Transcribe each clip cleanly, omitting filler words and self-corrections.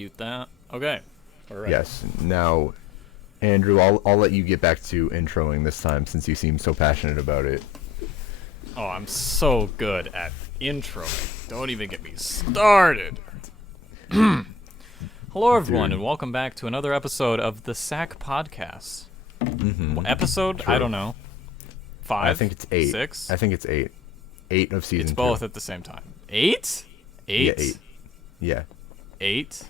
Mute that. Okay. All right. Yes. Now, Andrew, I'll let you get back to introing this time since you seem so passionate about it. Oh, I'm so good at introing. Don't even get me started. Hello, everyone, and welcome back to another episode of the SAC podcast. Episode? True. I don't know. 5? I think it's 8. 6? I think it's 8. 8 of season 2. It's both at the same time. 8? 8? Yeah, 8. Yeah. 8?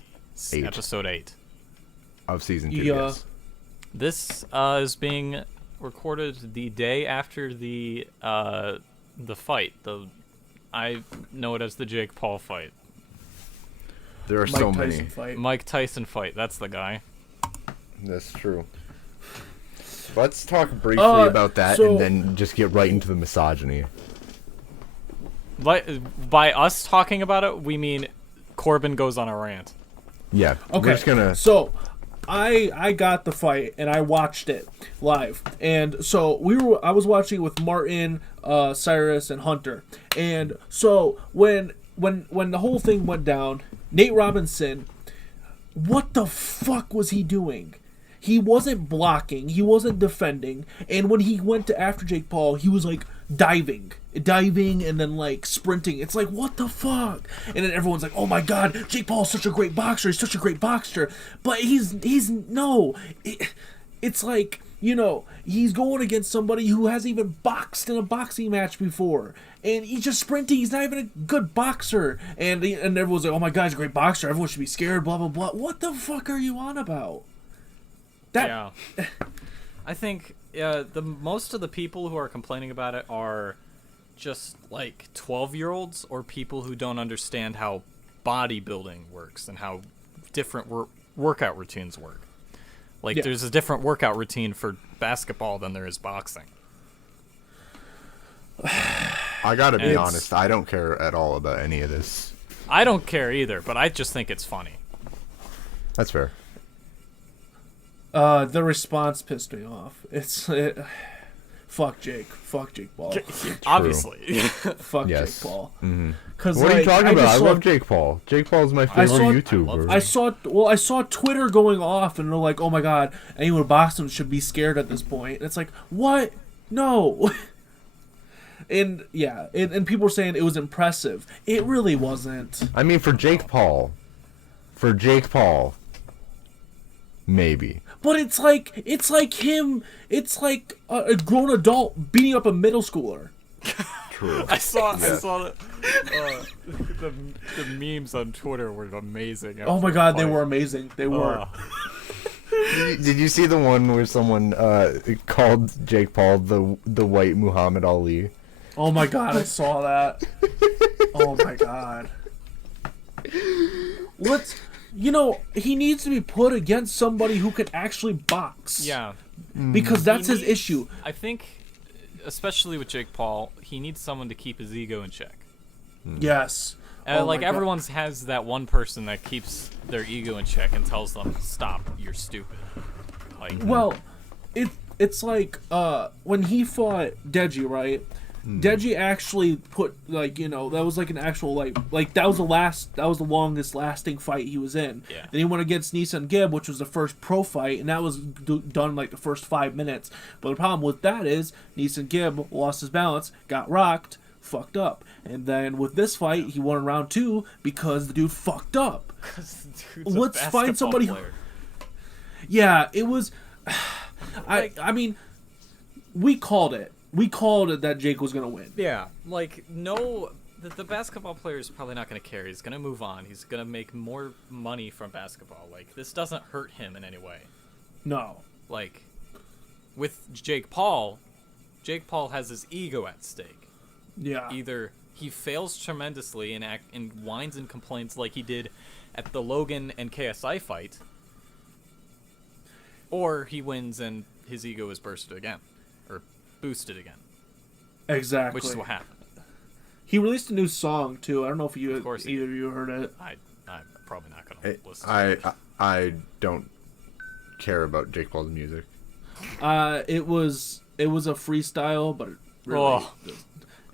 8. Episode 8. Of season 2, Yeah. yes. This is being recorded the day after the fight. I know it as the Jake Paul fight. There are Mike so Tyson many. fight. Mike Tyson fight. That's the guy. That's true. Let's talk briefly about that so- and then just get right into the misogyny. By us talking about it, we mean Corbin goes on a rant. Yeah. Okay. We're just gonna... So, I got the fight and I watched it live, and so I was watching it with Martin, Cyrus, and Hunter, and so when the whole thing went down, Nate Robinson, what the fuck was he doing? He wasn't blocking, he wasn't defending, and when he went to after Jake Paul, he was like diving and then like sprinting. It's like, what the fuck? And then everyone's like, oh my god, Jake Paul's such a great boxer, he's such a great boxer. But it's like, you know, he's going against somebody who hasn't even boxed in a boxing match before. And he's just sprinting. He's not even a good boxer. And everyone's like, oh my god, he's a great boxer. Everyone should be scared, blah, blah, blah. What the fuck are you on about? Yeah. I think the most of the people who are complaining about it are just like 12-year-olds or people who don't understand how bodybuilding works and how different workout routines work. Like, Yeah. there's a different workout routine for basketball than there is boxing. I gotta be It's- honest, I don't care at all about any of this. I don't care either, but I just think it's funny. That's fair. The response pissed me off. Fuck Jake. Fuck Jake Paul. Obviously. Fuck Yes. Jake Paul. Mm-hmm. Cause, What are you talking about? I just love Jake Paul. Jake Paul's my favorite YouTuber. I saw Twitter going off, and they're like, "Oh my god, anyone boxing should be scared at this point." And it's like, what? No. And yeah, and people were saying it was impressive. It really wasn't. I mean, for Jake Paul, maybe. But it's like him. It's like a grown adult beating up a middle schooler. True. I saw the memes on Twitter were amazing. Oh my god, they were amazing. They were. Did you see the one where someone called Jake Paul the white Muhammad Ali? Oh my god, I saw that. Oh my god. He needs to be put against somebody who can actually box. Yeah. Because that's his issue. I think, especially with Jake Paul, he needs someone to keep his ego in check. Yes. Oh my God. Everyone has that one person that keeps their ego in check and tells them, "Stop, you're stupid." Like, Well, it's like when he fought Deji, right? Deji actually put that was like an actual like that was the longest lasting fight he was in. Yeah. Then he went against Nissan Gibb, which was the first pro fight, and that was done like the first 5 minutes. But the problem with that is Nissan Gibb lost his balance, got rocked, fucked up, and then with this fight he won in round 2 because the dude fucked up. Let's find somebody. Yeah, it was. I mean, we called it. We called it that Jake was gonna win. Yeah, the basketball player is probably not going to care. He's going to move on. He's going to make more money from basketball. Like, this doesn't hurt him in any way. No. Like, with Jake Paul has his ego at stake. Yeah. Either he fails tremendously and whines and complains like he did at the Logan and KSI fight, or he wins and his ego is boosted again. Again. Exactly. Which is what happened. He released a new song too. I don't know if either of you heard it. I'm probably not gonna listen to it. I don't care about Jake Paul's music. It was a freestyle, but it really,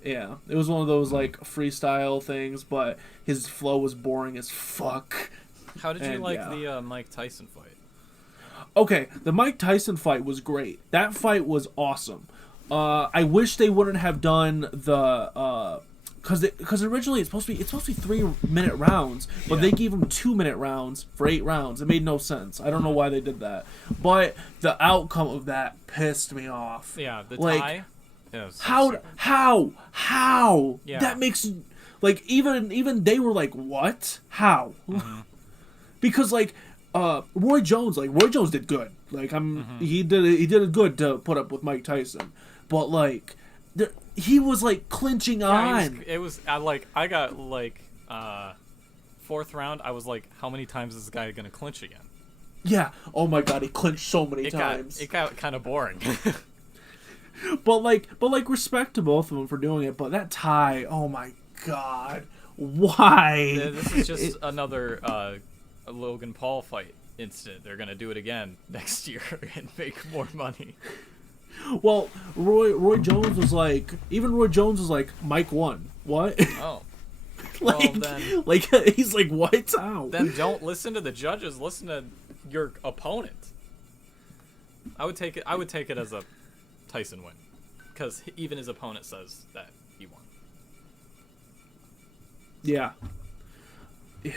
yeah, it was one of those like freestyle things. But his flow was boring as fuck. How did you And, like yeah. the Mike Tyson fight? Okay, the Mike Tyson fight was great. That fight was awesome. I wish they wouldn't have done the because originally it's supposed to be 3-minute rounds, but Yeah. they gave them 2-minute rounds for 8 rounds. It made no sense. I don't know why they did that, but the outcome of that pissed me off. Yeah, the Like, tie. Yeah, it was so How Yeah. that makes like even they were like, what? How? Because like Roy Jones did good. Like he did it good to put up with Mike Tyson, but like he was like clinching on. I got like 4th round. I was like, how many times is this guy gonna clinch again? Yeah. Oh my god, he clinched so many times. It got kind of boring. But respect to both of them for doing it. But that tie, oh my god, why? This is just another Logan Paul fight incident. They're gonna do it again next year and make more money. Well, Roy Jones was like, Mike won. What? Oh, like, well, then- like he's like, what? How? then don't listen to the judges. Listen to your opponent. I would take it as a Tyson win, because even his opponent says that he won. Yeah.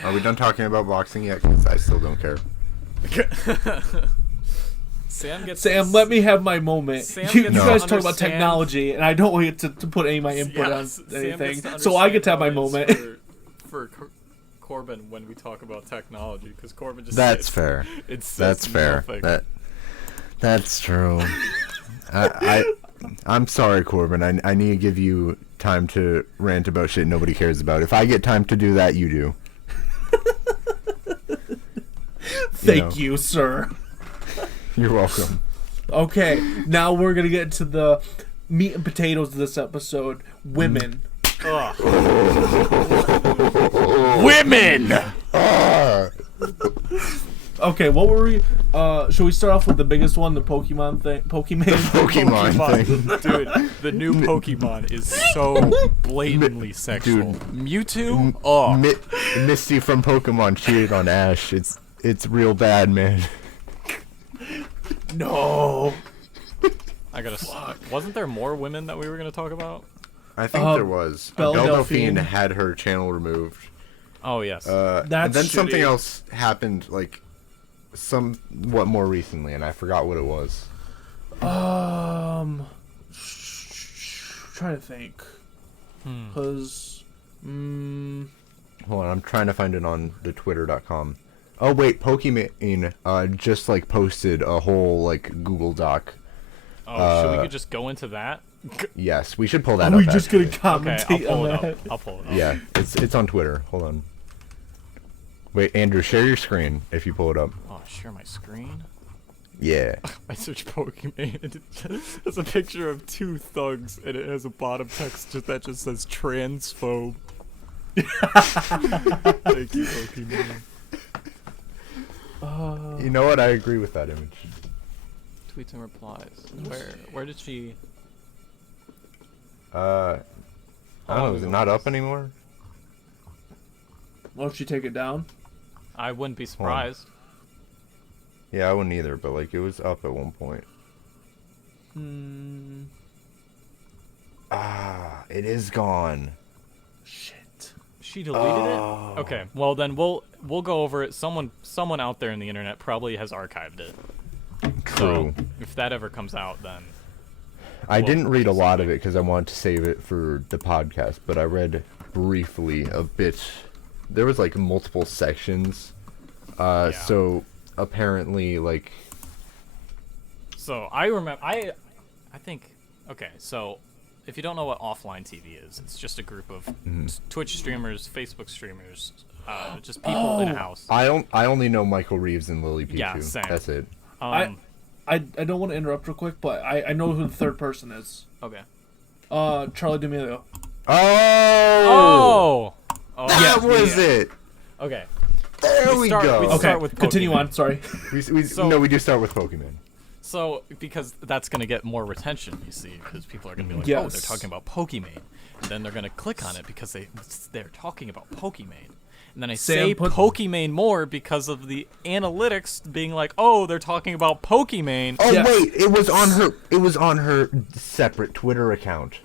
Are we done talking about boxing yet? Because I still don't care. Sam, let me have my moment. Sam You gets to guys talk about understand- technology, and I don't want to put any of my input on Sam anything, gets to so I get to have my understand moment. how it is for Corbin when we talk about technology, because Corbin just That's says, fair. It says That's fair. nothing. That's true. I'm sorry, Corbin. I need to give you time to rant about shit nobody cares about. If I get time to do that, you do. Thank you, sir. You're welcome. Okay, now we're gonna get to the meat and potatoes of this episode. Women. Ugh. Women. Okay, what were we? Should we start off with the biggest one, the Pokimane thing? Pokimane thing. Dude, the new Pokemon is so blatantly sexual. Mewtwo? Oh. Misty from Pokemon cheated on Ash. It's real bad, man. No. Wasn't there more women that we were going to talk about? I think there was. Belle Belle Delphine Delphine had her channel removed. Oh, yes. And That's then something shitty. else happened, like, somewhat more recently, and I forgot what it was. Trying to think. Cause, Hold on, I'm trying to find it on the twitter.com. Oh, wait, Pokimane, just, like, posted a whole, like, Google Doc. Oh, should we just go into that? Yes, we should pull that are up, we just gonna actually. Okay, commentate I'll pull on it that? up. I'll pull it up. Yeah, it's on Twitter. Hold on. Wait, Andrew, share your screen if you pull it up. Oh, share my screen? Yeah. I search Pokimane and it's a picture of 2 thugs and it has a bottom text that just says transphobe. Thank you, Pokimane. You know what? I agree with that image. Tweets and replies. Where did she? I don't know, is it not up anymore? Why don't you take it down? I wouldn't be surprised. Yeah, I wouldn't either, but, like, it was up at one point. It is gone. Shit. She deleted it? Okay, well then we'll go over it. Someone out there in the internet probably has archived it. True. So if that ever comes out, then I didn't read a lot of it because I wanted to save it for the podcast, but I read briefly a bit. There was, like, multiple sections. So apparently, like... So I remember, I think, okay, so if you don't know what offline TV is, it's just a group of Twitch streamers, Facebook streamers, just people in a house. I only know Michael Reeves and Lily Pichu. Yeah, same. That's it. I don't want to interrupt real quick, but I know who the third person is. Okay. Charli D'Amelio. Oh! Oh! That was yeah. it! Okay. There we go. we Okay, start with continue Pokemon. on. Sorry. We So- we do start with Pokemon. So, because that's going to get more retention, you see, because people are going to be like, oh, Yes. they're talking about Pokimane. And then they're going to click on it because they're talking about Pokimane. And then I Sam say put- Pokimane more because of the analytics being like, oh, they're talking about Pokimane. Oh Yes. wait, it was on her separate Twitter account.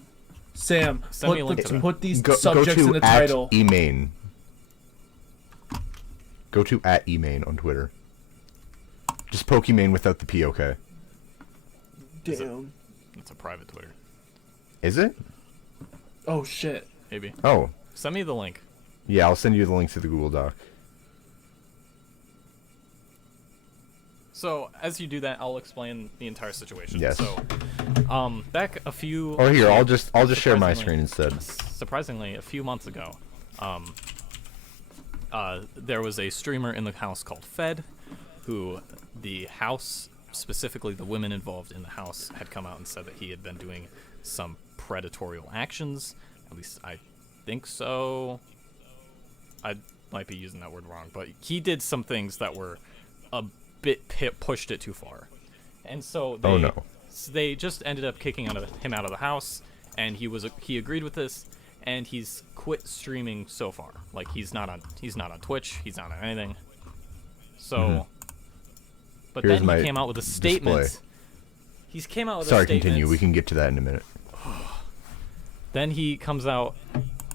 Sam, Send me a link to that. put these Go subjects to in the title. @emane. Go to @emane on Twitter. Just Pokimane without the P, okay? Damn. It's a private Twitter. Is it? Oh shit. Maybe. Oh, Send me the link. yeah. I'll send you the link to the Google Doc. So as you do that, I'll explain the entire situation. Yes. So, back a few. Or here, I'll just share my surprisingly- screen instead. Surprisingly, a few months ago, there was a streamer in the house called Fed, who the house, specifically the women involved in the house, had come out and said that he had been doing some predatorial actions. At least I think so. I might be using that word wrong, but he did some things that were a bit pushed it too far. And so they, Oh, no. so they just ended up kicking him out of the house, and he agreed with this, and he's quit streaming so far. Like he's not on Twitch, he's not on anything. So but Here's then my he came out with a statement. display. He's came out with a Sorry, statement. continue. We can get to that in a minute. Then he comes out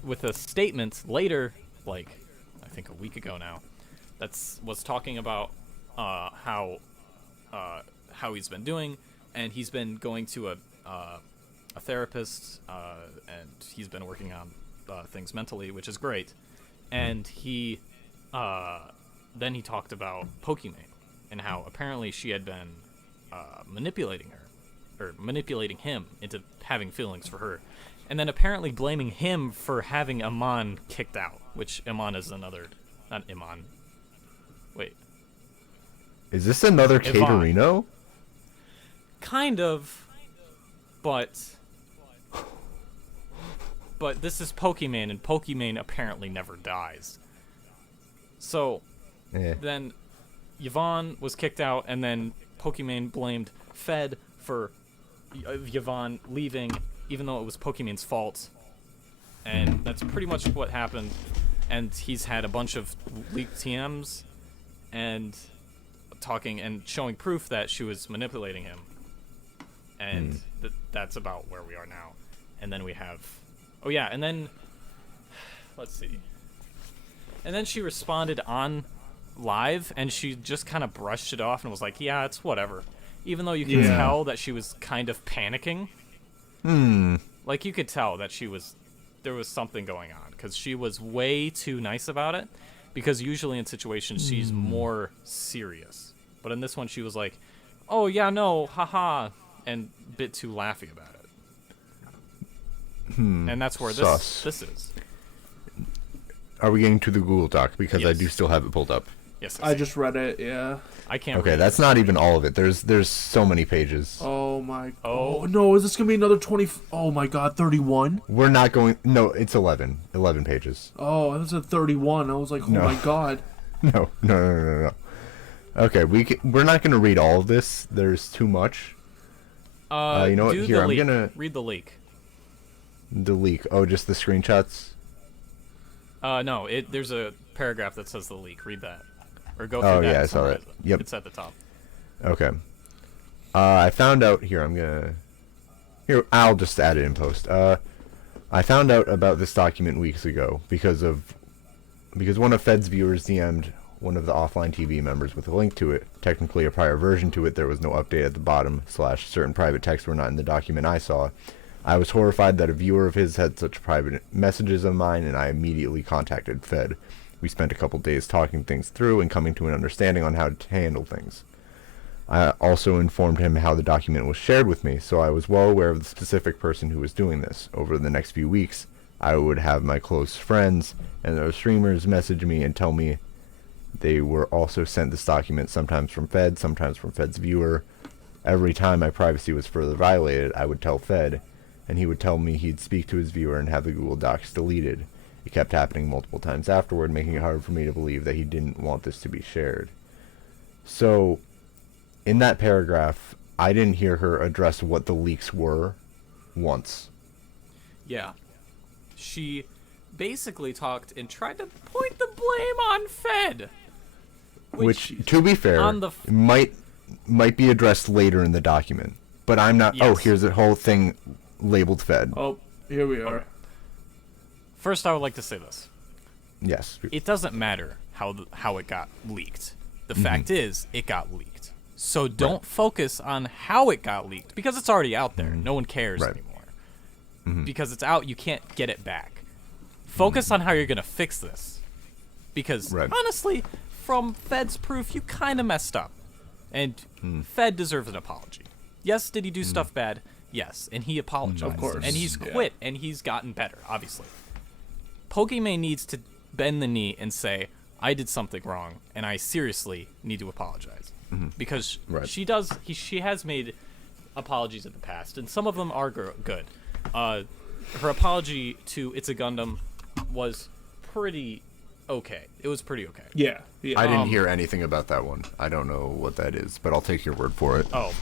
with a statement later, like I think a week ago now, was talking about how he's been doing, and he's been going to a therapist, and he's been working on things mentally, which is great. And he then he talked about Pokimane and how apparently she had been manipulating him into having feelings for her. And then apparently blaming him for having Iman kicked out, which Iman is another, not Iman. Wait, Is this another Yvonne. Caterino? kind of, but this is Pokimane, and Pokimane apparently never dies. So Eh. then Yvonne was kicked out, and then Pokimane blamed Fed for Yvonne leaving, even though it was Pokimane's fault. And that's pretty much what happened. And he's had a bunch of leaked TMs and talking and showing proof that she was manipulating him. And that's about where we are now. And then we have... Oh, yeah, and then... Let's see. And then she responded on live, and she just kind of brushed it off and was like, yeah, it's whatever. Even though you can Yeah. tell that she was kind of panicking. Like, you could tell that there was something going on, because she was way too nice about it, because usually in situations she's more serious. But in this one she was like, oh yeah, no, haha, and a bit too laughy about it. And that's where Sus. this is. Are we getting to the Google Doc? Because I Yes. do still have it pulled up. Yes, I just read it. Yeah. I can't Okay, read that's not even all of it. There's so many pages. Oh my. Oh. Oh no! Is this gonna be another 20? Oh my God, 31. We're not going. No, it's 11. 11 pages. Oh, I was at 31. I was like, oh No. my God. No. Okay, we're not gonna read all of this. There's too much. You know what? do Here, the I'm leak. gonna- read the leak. The leak. Oh, just the screenshots. No, there's a paragraph that says the leak. Read that, or go through Oh, that. yeah, and I saw summarize it. it. Yep. It's at the top. Okay. I found out here. Here, I'll just add it in post. I found out about this document weeks ago because one of Fed's viewers DM'd one of the offline TV members with a link to it. Technically a prior version to it. There was no update at the bottom. / certain private texts were not in the document I saw. I was horrified that a viewer of his had such private messages of mine, and I immediately contacted Fed. We spent a couple days talking things through and coming to an understanding on how to handle things. I also informed him how the document was shared with me, so I was well aware of the specific person who was doing this. Over the next few weeks, I would have my close friends and those streamers message me and tell me they were also sent this document, sometimes from Fed, sometimes from Fed's viewer. Every time my privacy was further violated, I would tell Fed, and he would tell me he'd speak to his viewer and have the Google Docs deleted. It kept happening multiple times afterward, making it hard for me to believe that he didn't want this to be shared. So, in that paragraph, I didn't hear her address what the leaks were once. Yeah. She basically talked and tried to point the blame on Fed. Which to be fair, might be addressed later in the document. But I'm not... Yes. Oh, here's the whole thing labeled Fed. Oh, here we are. Okay. First, I would like to say this. Yes. It doesn't matter how it got leaked. The fact is, it got leaked. So don't focus on how it got leaked, because it's already out there. No one cares anymore. Because it's out, you can't get it back. Focus on how you're going to fix this. Because, honestly, from Fed's proof, you kind of messed up. And Fed deserves an apology. Yes, did he do stuff bad? Yes, and he apologized. Of course. And he's quit, and he's gotten better, obviously. Pokimane needs to bend the knee and say, I did something wrong, and I seriously need to apologize. Because she has made apologies in the past, and some of them are good. Her apology to It's a Gundam was pretty okay. It was pretty okay. Yeah. I didn't hear anything about that one. I don't know what that is, but I'll take your word for it. Oh.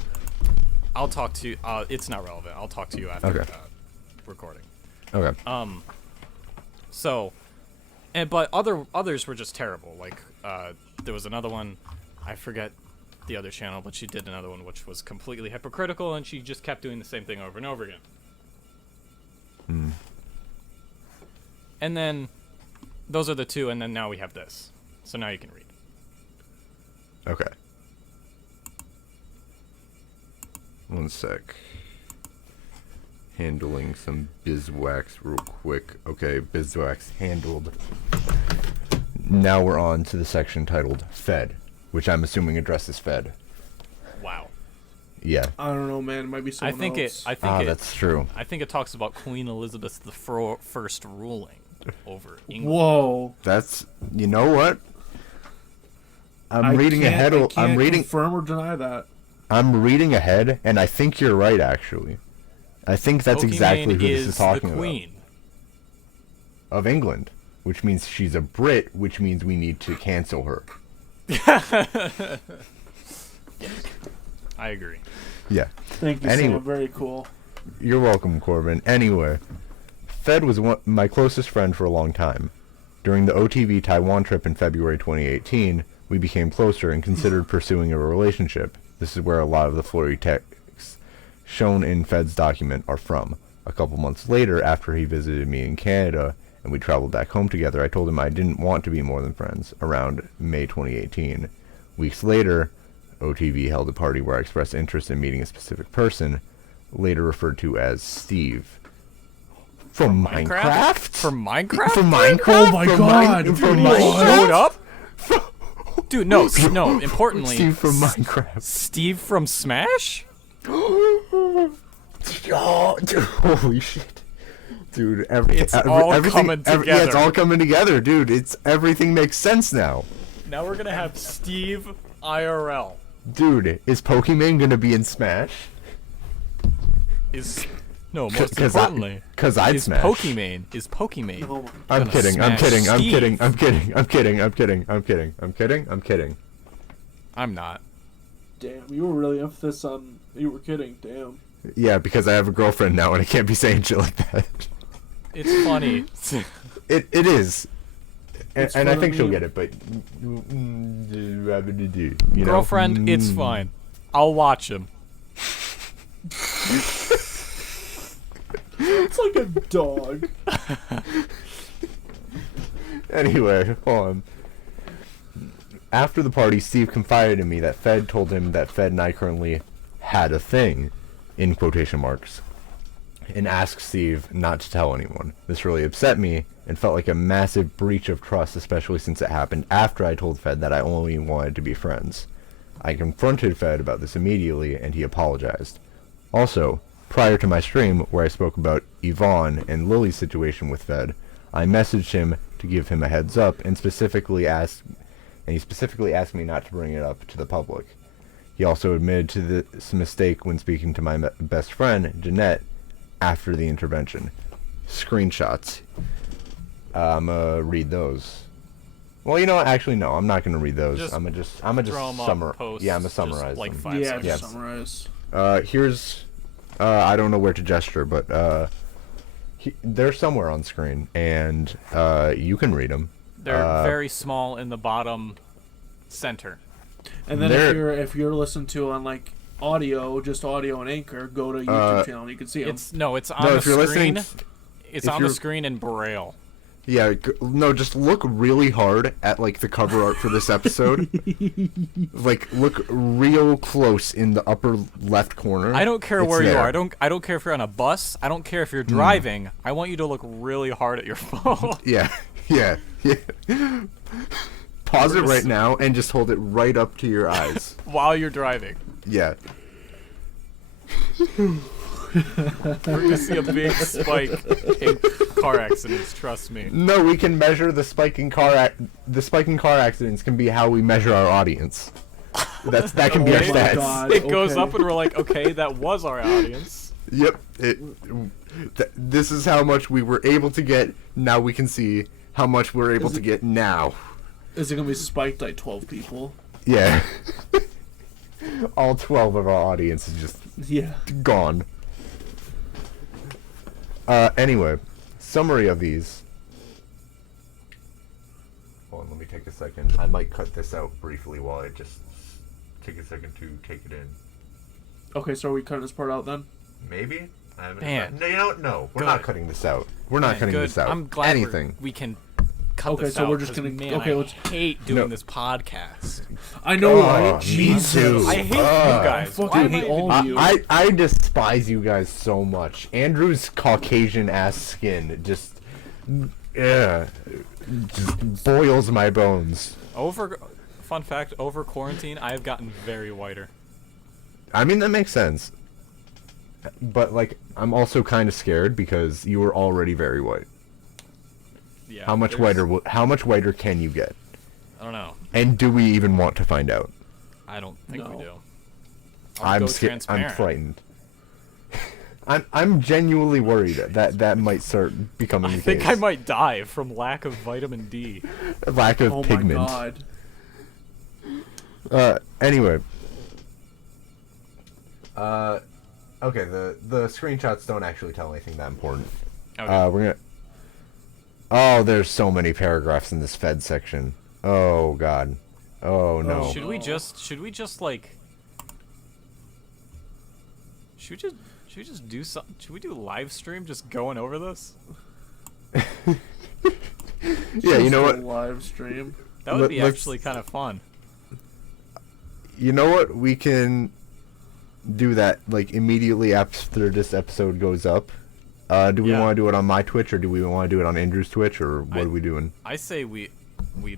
I'll talk to you. It's not relevant. I'll talk to you after recording. Okay. So, but others were just terrible. Like, there was another one, I forget the other channel, but she did another one which was completely hypocritical, and she just kept doing the same thing over and over again. And then, those are the two, and then now we have this. So now you can read. Okay. One sec. Handling some bizwax real quick. Okay, bizwax handled. Now we're on to the section titled Fed, which I'm assuming addresses Fed. Wow. Yeah. I don't know, man. It might be someone else. That's true. I think it talks about Queen Elizabeth I first ruling over England. Whoa. That's... You know what? I'm reading ahead. I can't confirm or deny that. I'm reading ahead, and I think you're right, actually. I think that's exactly who this is talking the Queen about. Of England, which means she's a Brit, which means we need to cancel her. Yes. I agree. Yeah. Thank you, Sam. Very cool. You're welcome, Corbin. Anyway, Fed was my closest friend for a long time. During the OTV Taiwan trip in February 2018, we became closer and considered pursuing a relationship. This is where a lot of the flirty texts shown in Fed's document are from. A couple months later, after he visited me in Canada and we traveled back home together, I told him I didn't want to be more than friends, around May 2018. Weeks later, OTV held a party where I expressed interest in meeting a specific person, later referred to as Steve. From Minecraft? From Minecraft? From Minecraft? Oh my god! From Minecraft? Showed up? Dude, no, importantly... Steve from Minecraft. Steve from Smash? Oh, dude, holy shit. Dude, everything coming together. Yeah, it's all coming together, dude. Everything makes sense now. Now we're gonna have Steve IRL. Dude, is Pokimane gonna be in Smash? Most importantly, because I'd Smash. Is Pokimane. No. I'm kidding. I'm kidding. I'm not. Damn, you were really emphasis on you were kidding. Damn. Yeah, because I have a girlfriend now and I can't be saying shit like that. It's funny. It is. And I think she'll you. get it, but Girlfriend, it's fine. I'll watch him. It's like a dog. Anyway, hold on. After the party, Steve confided in me that Fed told him that Fed and I currently had a thing, in quotation marks, and asked Steve not to tell anyone. This really upset me and felt like a massive breach of trust, especially since it happened after I told Fed that I only wanted to be friends. I confronted Fed about this immediately, and he apologized. Also, prior to my stream, where I spoke about Yvonne and Lily's situation with Fed, I messaged him to give him a heads up, and he specifically asked me not to bring it up to the public. He also admitted to this mistake when speaking to my best friend, Jeanette, after the intervention. Screenshots. I'm gonna read those. Well, you know what? Actually, no, I'm not gonna read those. I'm gonna just summarize. Yeah, I'm gonna summarize like them. 5 seconds. Summarize. Here's, I don't know where to gesture, but They're somewhere on screen, and you can read them. They're very small in the bottom center. And then if you're listening to on like audio, just audio and Anchor, go to YouTube channel and you can see them. It's on the screen. It's on the screen in Braille. Yeah, no, just look really hard at like the cover art for this episode. Like look real close in the upper left corner. I don't care where you are. I don't care if you're on a bus. I don't care if you're driving. I want you to look really hard at your phone. Yeah. Pause it right now and just hold it right up to your eyes while you're driving. Yeah. We're gonna see a big spike in car accidents. Trust me. No, we can measure the spike in car accidents. Can be how we measure our audience. That can be our stats. God, it goes up and we're like, okay, that was our audience. Yep. This is how much we were able to get. Now we can see how much we're able to get now. Is it gonna be spiked like 12 people? Yeah. All 12 of our audience is just gone. Anyway, summary of these. Hold on, let me take a second. I might cut this out briefly while I just take a second to take it in. Okay, so are we cutting this part out then? Maybe? I haven't. Man. No, you know what? No, we're not cutting this out. We're not cutting this out. I'm glad anything. we can cut this so out. we're just gonna. I hate doing this podcast. I know, right? Jesus. Me too. I hate you guys. I fucking hate all of you. I despise you guys so much. Andrew's Caucasian ass skin just boils my bones. Fun fact, over quarantine, I have gotten very whiter. I mean, that makes sense. But, like, I'm also kind of scared because you were already very white. Yeah. How much whiter can you get? I don't know. And do we even want to find out? I don't think we do. I'm scared. I'm frightened. I'm genuinely worried that might start becoming the case. I think I might die from lack of vitamin D. Lack of pigment. Oh my God. Anyway. Okay, the screenshots don't actually tell anything that important. Okay. We're gonna... Oh, there's so many paragraphs in this Fed section. Oh, God. Oh, no. Should we just do something? Should we do live stream just going over this? Yeah, you know what? Live stream. That would be actually kind of fun. You know what? We can do that like immediately after this episode goes up. Do we want to do it on my Twitch or do we want to do it on Andrew's Twitch or what are we doing? I say we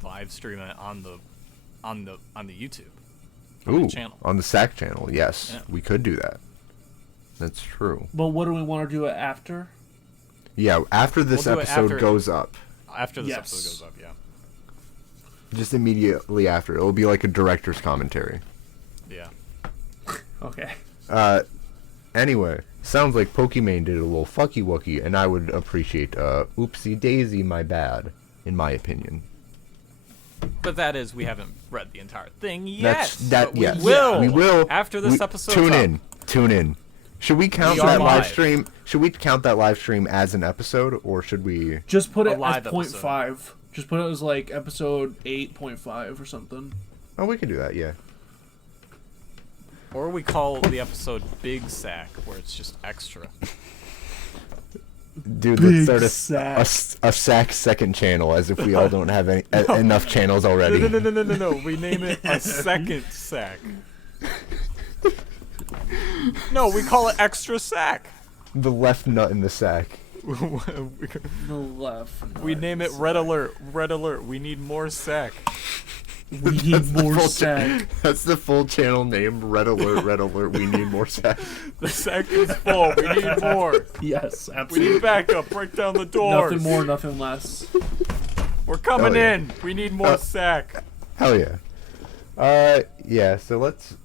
live stream it on the YouTube. Ooh, the channel. On the SAC channel. Yes, Yeah. we could do that. That's true. But what do we want to do it after? Yeah, after this episode goes up. After this episode goes up, yeah. Just immediately after. It'll be like a director's commentary. Yeah. Okay. Anyway, sounds like Pokimane did a little fucky wucky, and I would appreciate oopsie daisy, my bad, in my opinion. But that is, we haven't read the entire thing yet. Yes. We will after this episode. Tune in. Should we count that live stream? Should we count that live stream as an episode, or should we just put it as live 0.5? Just put it as like episode 8.5 or something. Oh, we can do that, yeah. Or we call the episode Big Sack, where it's just extra. Dude, let's start a SAC second channel, as if we all don't have enough channels already. No. We name it a second sack. No, we call it Extra Sack. The left nut in the sack. The left. We name it Red Alert. Red Alert. We need more sack. We need more sack. That's the full channel name. Red Alert. Red Alert. We need more sack. The sack is full. We need more. Yes, We absolutely. need backup. Break down the doors. Nothing more, nothing less. We're coming yeah. in. We need more sack. Hell yeah. Yeah. So let's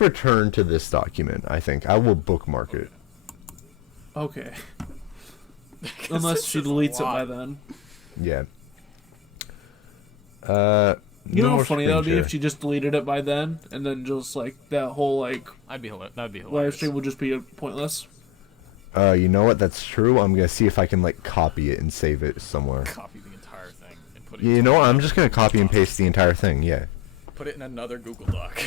return to this document. I think I will bookmark it. Okay. Unless she deletes it by then. Yeah. You know no how funny that would be screen if she just deleted it by then, and then just like that whole like That'd be hilarious. live stream would just be pointless. You know what? That's true. I'm gonna see if I can like copy it and save it somewhere. Copy the entire thing and put it. You know what? I'm just gonna copy and paste the entire thing. Yeah. Put it in another Google Doc.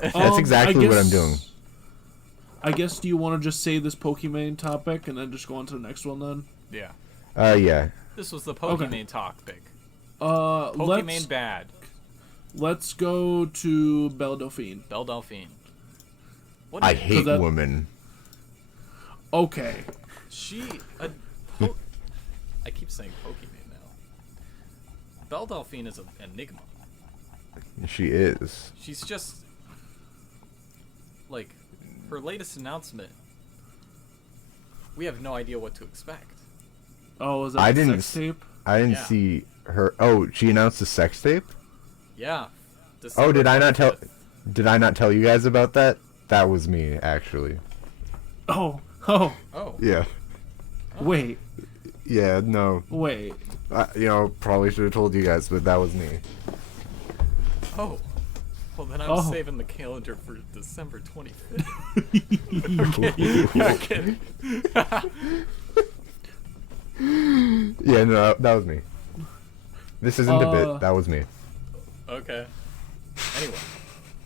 That's exactly what I'm doing. I guess, do you want to just say this Pokimane topic and then just go on to the next one then? Yeah. Yeah. This was the Pokimane topic. Pokimane bad. Let's go to Belle Delphine. Belle Delphine. I hate women. Okay. I keep saying Pokimane now. Belle Delphine is an enigma. She is. She's just like her latest announcement. We have no idea what to expect. Oh, was that a sex tape? I didn't see her. Oh, she announced a sex tape? Yeah. Oh, did I not tell you guys about that? That was me, actually. Oh. Yeah. Wait. Yeah, no. Wait. Probably should have told you guys, but that was me. Oh. Well, then I'm saving the calendar for December 25th. Okay. Yeah, no, that was me. This isn't a bit. That was me. Okay. Anyway.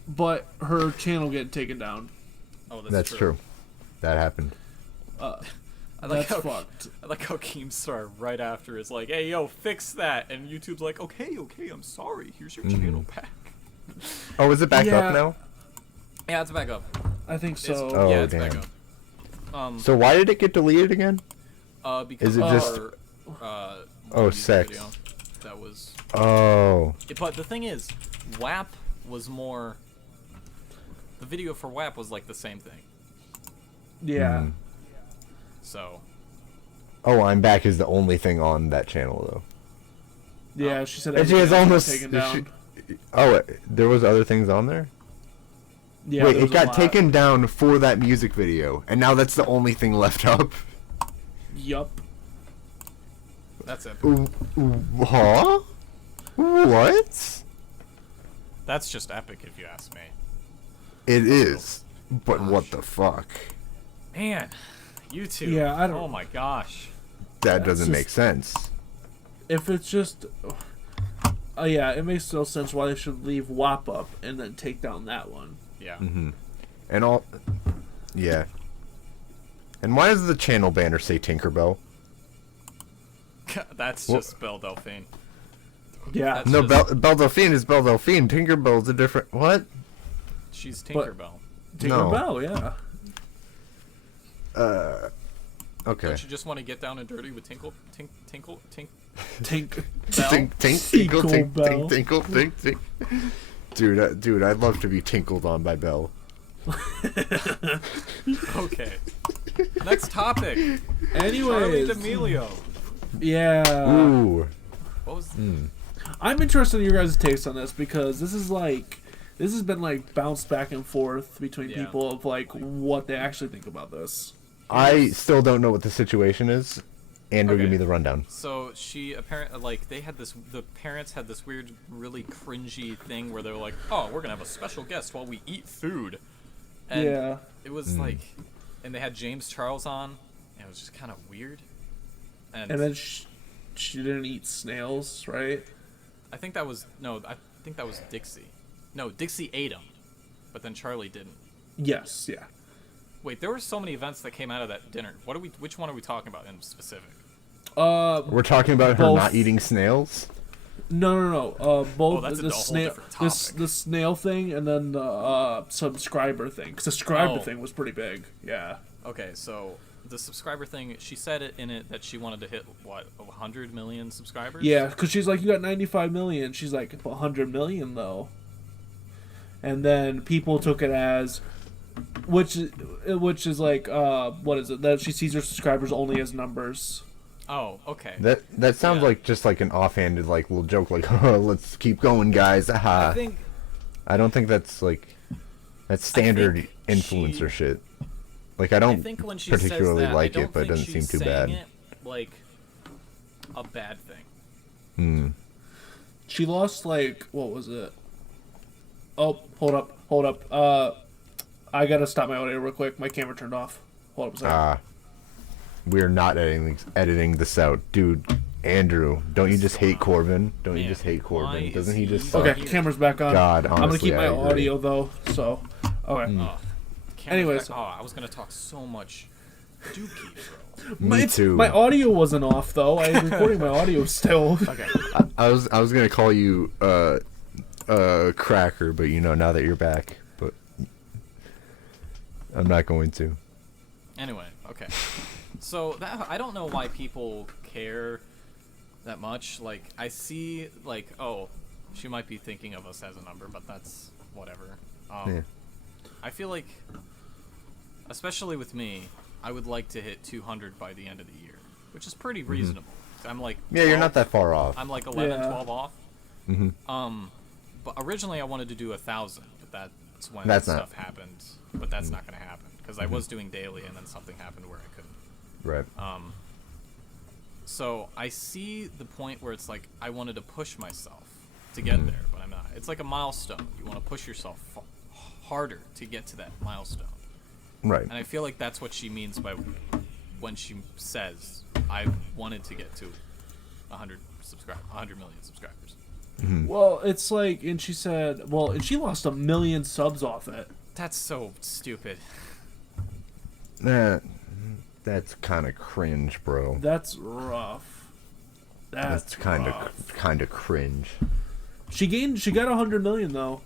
But her channel getting taken down. Oh, that's true. That happened. That's fucked. I like how Keemstar right after is like, "Hey, yo, fix that," and YouTube's like, "Okay, I'm sorry. Here's your channel back." Oh, is it back up now? Yeah, it's back up. I think so. It's damn. back up. So why did it get deleted again? Because is it just? Sex. Video that was. Oh. But the thing is, WAP was more. The video for WAP was like the same thing. Yeah. So. Oh, I'm back is the only thing on that channel though. Yeah, she said. And she has almost taken down. There was other things on there. Yeah. Wait, it got taken down for that music video, and now that's the only thing left up. Yup. That's it. Huh? What? That's just epic, if you ask me. It is, but what the fuck? Man, YouTube. Yeah, I don't. Oh my gosh. That doesn't make sense. If it's just, yeah, it makes no sense why they should leave WAP up and then take down that one. Yeah. And yeah. And why does the channel banner say Tinkerbell? That's just Belle Delphine. Yeah. No, Belle Delphine is Belle Delphine. Tinkerbell's a different. What? She's Tinkerbell. Tinkerbell, yeah. Okay. Don't you just want to get down and dirty with Tinkle? Tinkle Tink. Dude, I'd love to be tinkled on by Belle. Okay. Next topic. Anyways. Charli D'Amelio. Yeah. Ooh. What was? I'm interested in your guys' takes on this because this has been like bounced back and forth between people of like what they actually think about this. I still don't know what the situation is. Andrew, give me the rundown. So she apparently the parents had this weird, really cringy thing where they were like, "Oh, we're gonna have a special guest while we eat food," and it was like, and they had James Charles on, and it was just kind of weird. And then she didn't eat snails, right? I think that was Dixie. No, Dixie ate them, but then Charli didn't. Yes, yeah. Wait, there were so many events that came out of that dinner. Which one are we talking about in specific? We're talking about her not eating snails? No. Both that's the snail, the snail thing, and then the subscriber thing. Because the subscriber thing was pretty big. Yeah. Okay, so the subscriber thing, she said it in it that she wanted to hit 100 million subscribers. Yeah, because she's like, you got 95 million. She's like, 100 million though. And then people took it as, which is like, what is it? That she sees her subscribers only as numbers. Oh, okay. That sounds like just like an offhanded like little joke, like, oh, let's keep going, guys. Aha. I don't think that's standard influencer shit. Like, I don't particularly like it, but it doesn't seem too bad. It like a bad thing. She lost like, what was it? Oh, hold up. I gotta stop my audio real quick. My camera turned off. Hold up a second. We're not editing this out, dude. Andrew, don't you just hate Corbin? Don't you just hate Corbin? Doesn't he just suck? Okay, camera's back on. God, I'm gonna honestly, keep my I agree. audio though. So, okay. Anyways, I was gonna talk so much dookie, bro. Me too. My audio wasn't off though. I am recording my audio still. Okay. I was gonna call you Cracker, but now that you're back, but I'm not going to. Anyway, okay. So I don't know why people care that much. Like, I see, like, oh, she might be thinking of us as a number, but that's whatever. Yeah. I feel like, especially with me, I would like to hit 200 by the end of the year, which is pretty reasonable. I'm like 12, you're not that far off. I'm like 11, Yeah. 12 off. But originally I wanted to do 1,000, but that's when stuff happened. But that's not going to happen because I was doing daily, and then something happened where I couldn't. Right. So I see the point where it's like I wanted to push myself to get there, but I'm not. It's like a milestone. You want to push yourself harder to get to that milestone. Right. And I feel like that's what she means by when she says I wanted to get to 100 million subscribers. Well, it's like, and she said, well, and she lost 1 million subs off it. That's so stupid. That's kind of cringe, bro. That's rough. That's kind of cringe. She got 100 million though.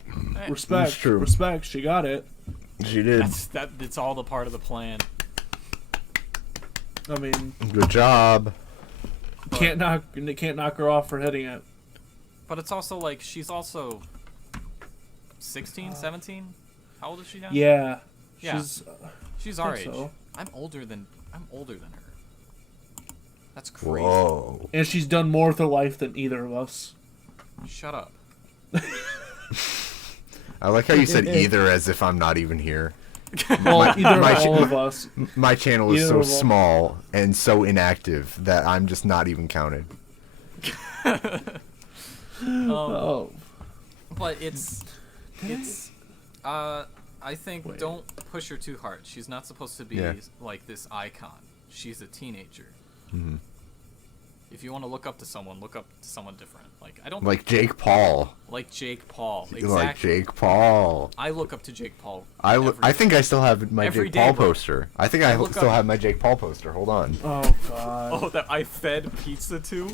Respect. That's true. Respect. She got it. She did. It's all the part of the plan. I mean, Good job. can't knock her off for hitting it. But it's also like she's also 16, 17. How old is she now? Yeah. Yeah. She's our age. so. I'm older than her. That's crazy. Whoa. And she's done more with her life than either of us. Shut up. I like how you said either as if I'm not even here. Well, either or all of us. My channel is Either so of all. small and so inactive that I'm just not even counted. Oh. But I think don't push her too hard. She's not supposed to be like this icon. She's a teenager. Mm-hmm. If you want to look up to someone different. Like I don't Like Jake Paul. like Jake Paul. Exactly. Like Jake Paul. I look up to Jake Paul. I think I still have my Every Jake day, Paul bro. poster. I think I look still up- have my Jake Paul poster. Hold on. Oh god. Oh, that I fed pizza to?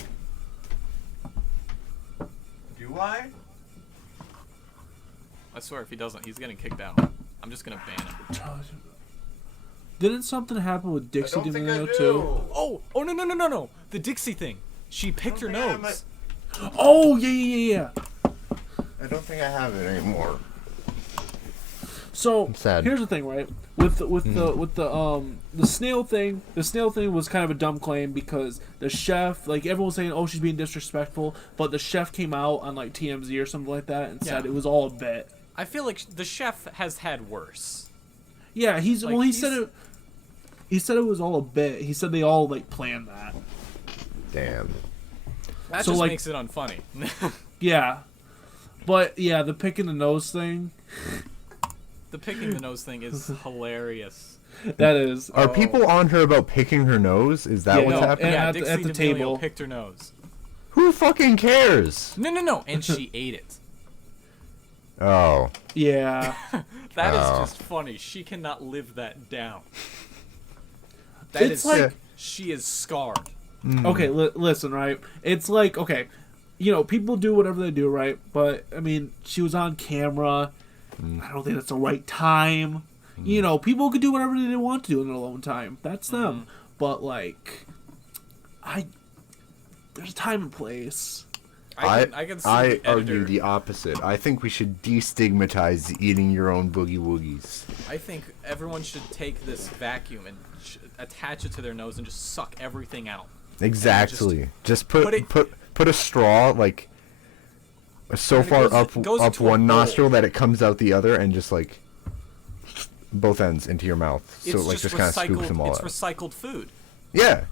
Do I? I swear, if he doesn't, he's getting kicked out. I'm just gonna ban him. Didn't something happen with Dixie D'Amelio too? Oh no! The Dixie thing. She picked her nose. Oh yeah. I don't think I have it anymore. So I'm sad. here's the thing, right? With the snail thing, the snail thing was kind of a dumb claim because the chef, like everyone was saying, oh, she's being disrespectful, but the chef came out on like TMZ or something like that and said it was all a bit. I feel like the chef has had worse. Yeah, he said it. He said it was all a bit. He said they all like planned that. Damn. That So, just like- makes it unfunny. Yeah, but yeah, the picking the nose thing. The picking the nose thing is hilarious. That is. Are people on her about picking her nose? Is that Yeah, what's no, happening? Yeah, at Dixie the D'Amelio table. picked her nose. Who fucking cares? No, and she ate it. Oh. Yeah. That is Oh. just funny. She cannot live that down. That It's is like- she is scarred. Okay, listen, right? It's like, okay, people do whatever they do, right? But, I mean, she was on camera. I don't think that's the right time. People could do whatever they want to do in their alone time. That's them. But, like, there's a time and place. I can see I the argue editor. the opposite. I think we should destigmatize eating your own boogie woogies. I think everyone should take this vacuum and attach it to their nose and just suck everything out. Exactly. Just put put a straw like so And it far goes up into a one bowl. nostril that it comes out the other, and just like both ends into your mouth. So It's it, like just kind of scoops them all It's out. recycled food. Yeah.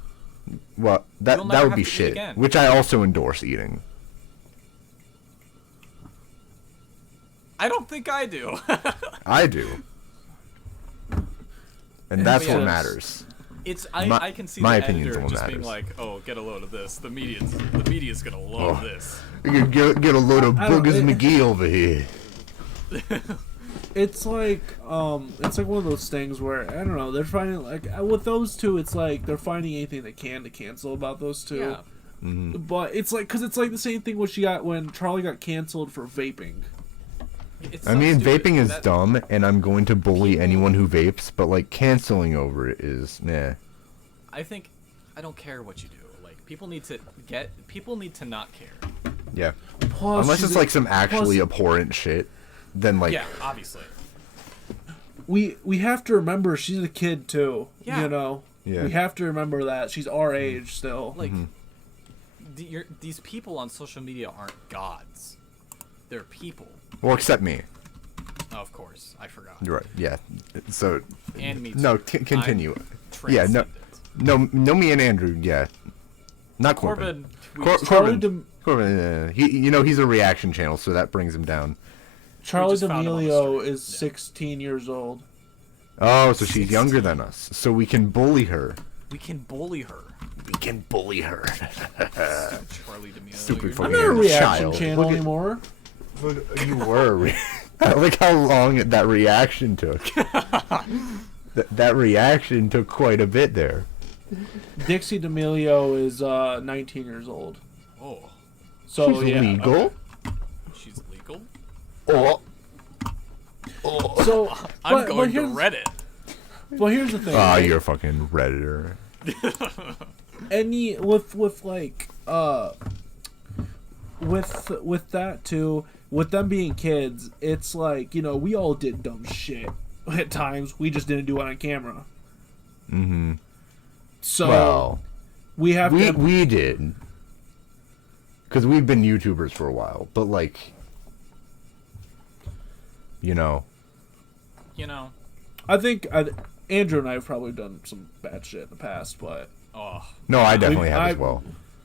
Well, that You'll that never would be have to eat shit. again. Which I also endorse eating. I don't think I do. I do. And that's what Yes. matters. I can see my the opinion's editor what just being matters. like, oh, get a load of this. The media's gonna love this. Get a load of Boogers McGee over here. It's like one of those things where I don't know. They're finding like with those two, it's like they're finding anything they can to cancel about those two. Yeah. Mm-hmm. But it's like because it's like the same thing when Charli got canceled for vaping. It's I so mean, stupid. vaping is dumb, and I'm going to bully anyone who vapes, but, like, canceling over it is, meh. I think I don't care what you do. Like, people need to not care. Yeah. Plus, Unless it's, like, some actually abhorrent shit, then, like... Yeah, obviously. We have to remember she's a kid, too. Yeah. You know? Yeah. We have to remember that. She's our age still. Like, these people on social media aren't gods. They're people. Well, except me. Oh, of course. I forgot. You're right, yeah. So... And me too. No, continue. I'm Yeah, transcendent. no, me and Andrew, yeah. Not Corbin. Corbin. Corbin, he's a reaction channel, so that brings him down. Charli just found him on the D'Amelio street. is 16 years old. Oh, so she's younger than us, so we can bully her. We can bully her. We can bully her. Charli D'Amelio. Stupid you're fucking I'm not a reaction child. channel Look at- anymore. You were. Look how long that reaction took. That reaction took quite a bit there. Dixie D'Amelio is 19 years old. Oh, So She's yeah. legal. she's legal. Oh. So I'm going to here's, Reddit. Well, here's the thing. Ah, right? you're a fucking redditor. Any with that too, with them being kids, it's like, you know, we all did dumb shit at times. We just didn't do it on camera. Mm-hmm. So Well, we have to. we did, because we've been YouTubers for a while. But like, you know, I think Andrew and I have probably done some bad shit in the past, but no, I definitely have as I- well.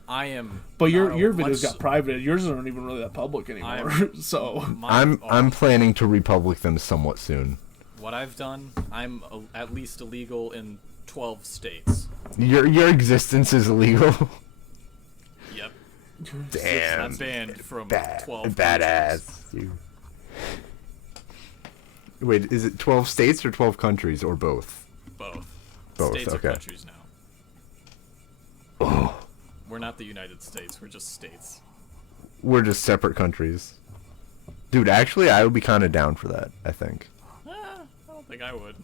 I am. but your not videos once- got private. Yours aren't even really that public anymore. So I'm planning to republic them somewhat soon. What I've done, I'm at least illegal in 12 states. Your existence is illegal. Yep. Damn. I'm banned from Bad, 12 badass. Dude. Wait, is it 12 states or 12 countries or both? Both. Both, States okay. are countries now. Oh, We're not the United States. We're just states. we're just separate countries. Dude, actually, I would be kind of down for that, I think. I don't think I would.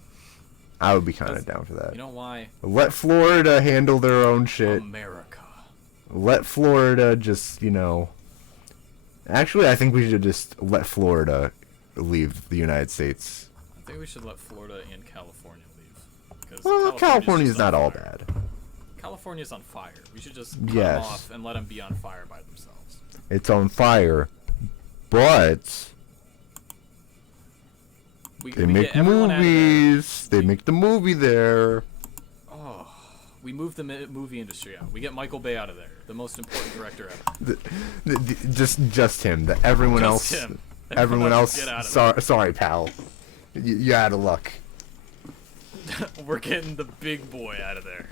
I would be kind of That's- down for that. You know why? Let Florida handle their own shit. America. Let Florida just, Actually, I think we should just let Florida leave the United States. I think we should let Florida and California leave. 'Cause Well, California's just not on all fire. bad. California's on fire. We should just cut Yes. them off and let them be on fire by themselves. It's on fire, but they we make get everyone out of there. movies. They make the movie there. We move the movie industry out. We get Michael Bay out of there, the most important director ever. Just him. Everyone Just else. him. Everyone else. Get out of Sorry, pal. You out of luck. We're getting the big boy out of there.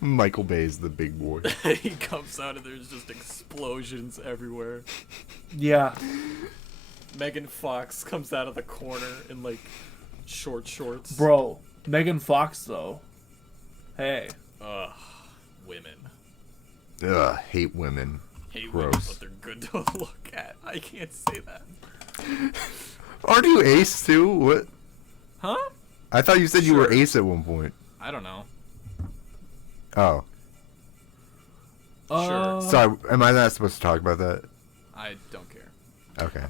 Michael Bay's the big boy. He comes out and there's just explosions everywhere. yeah, Megan Fox comes out of the corner in like short shorts. bro. Megan Fox though. Hey. Ugh, women. Ugh, hate women. Hate Gross. women, but they're good to look at. I can't say that. Aren't you ace too? What? Huh? I thought you said you were Sure. ace at one point. I don't know. Oh, Sure. sorry. Am I not supposed to talk about that? I don't care. Okay.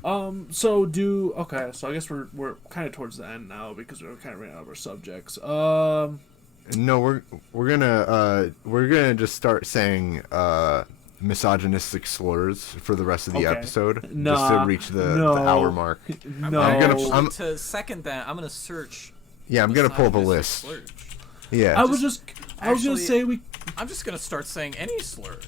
So I guess we're kind of towards the end now because we're kind of running out of our subjects. No, we're gonna just start saying misogynistic slurs for the rest of the Okay. episode, just Nah, to reach the no. hour mark. No. I'm- To second that, I'm gonna search. Yeah, I'm gonna pull up a misogynistic list. slurs. Yeah. I was gonna Actually- say we. I'm just gonna start saying any slur.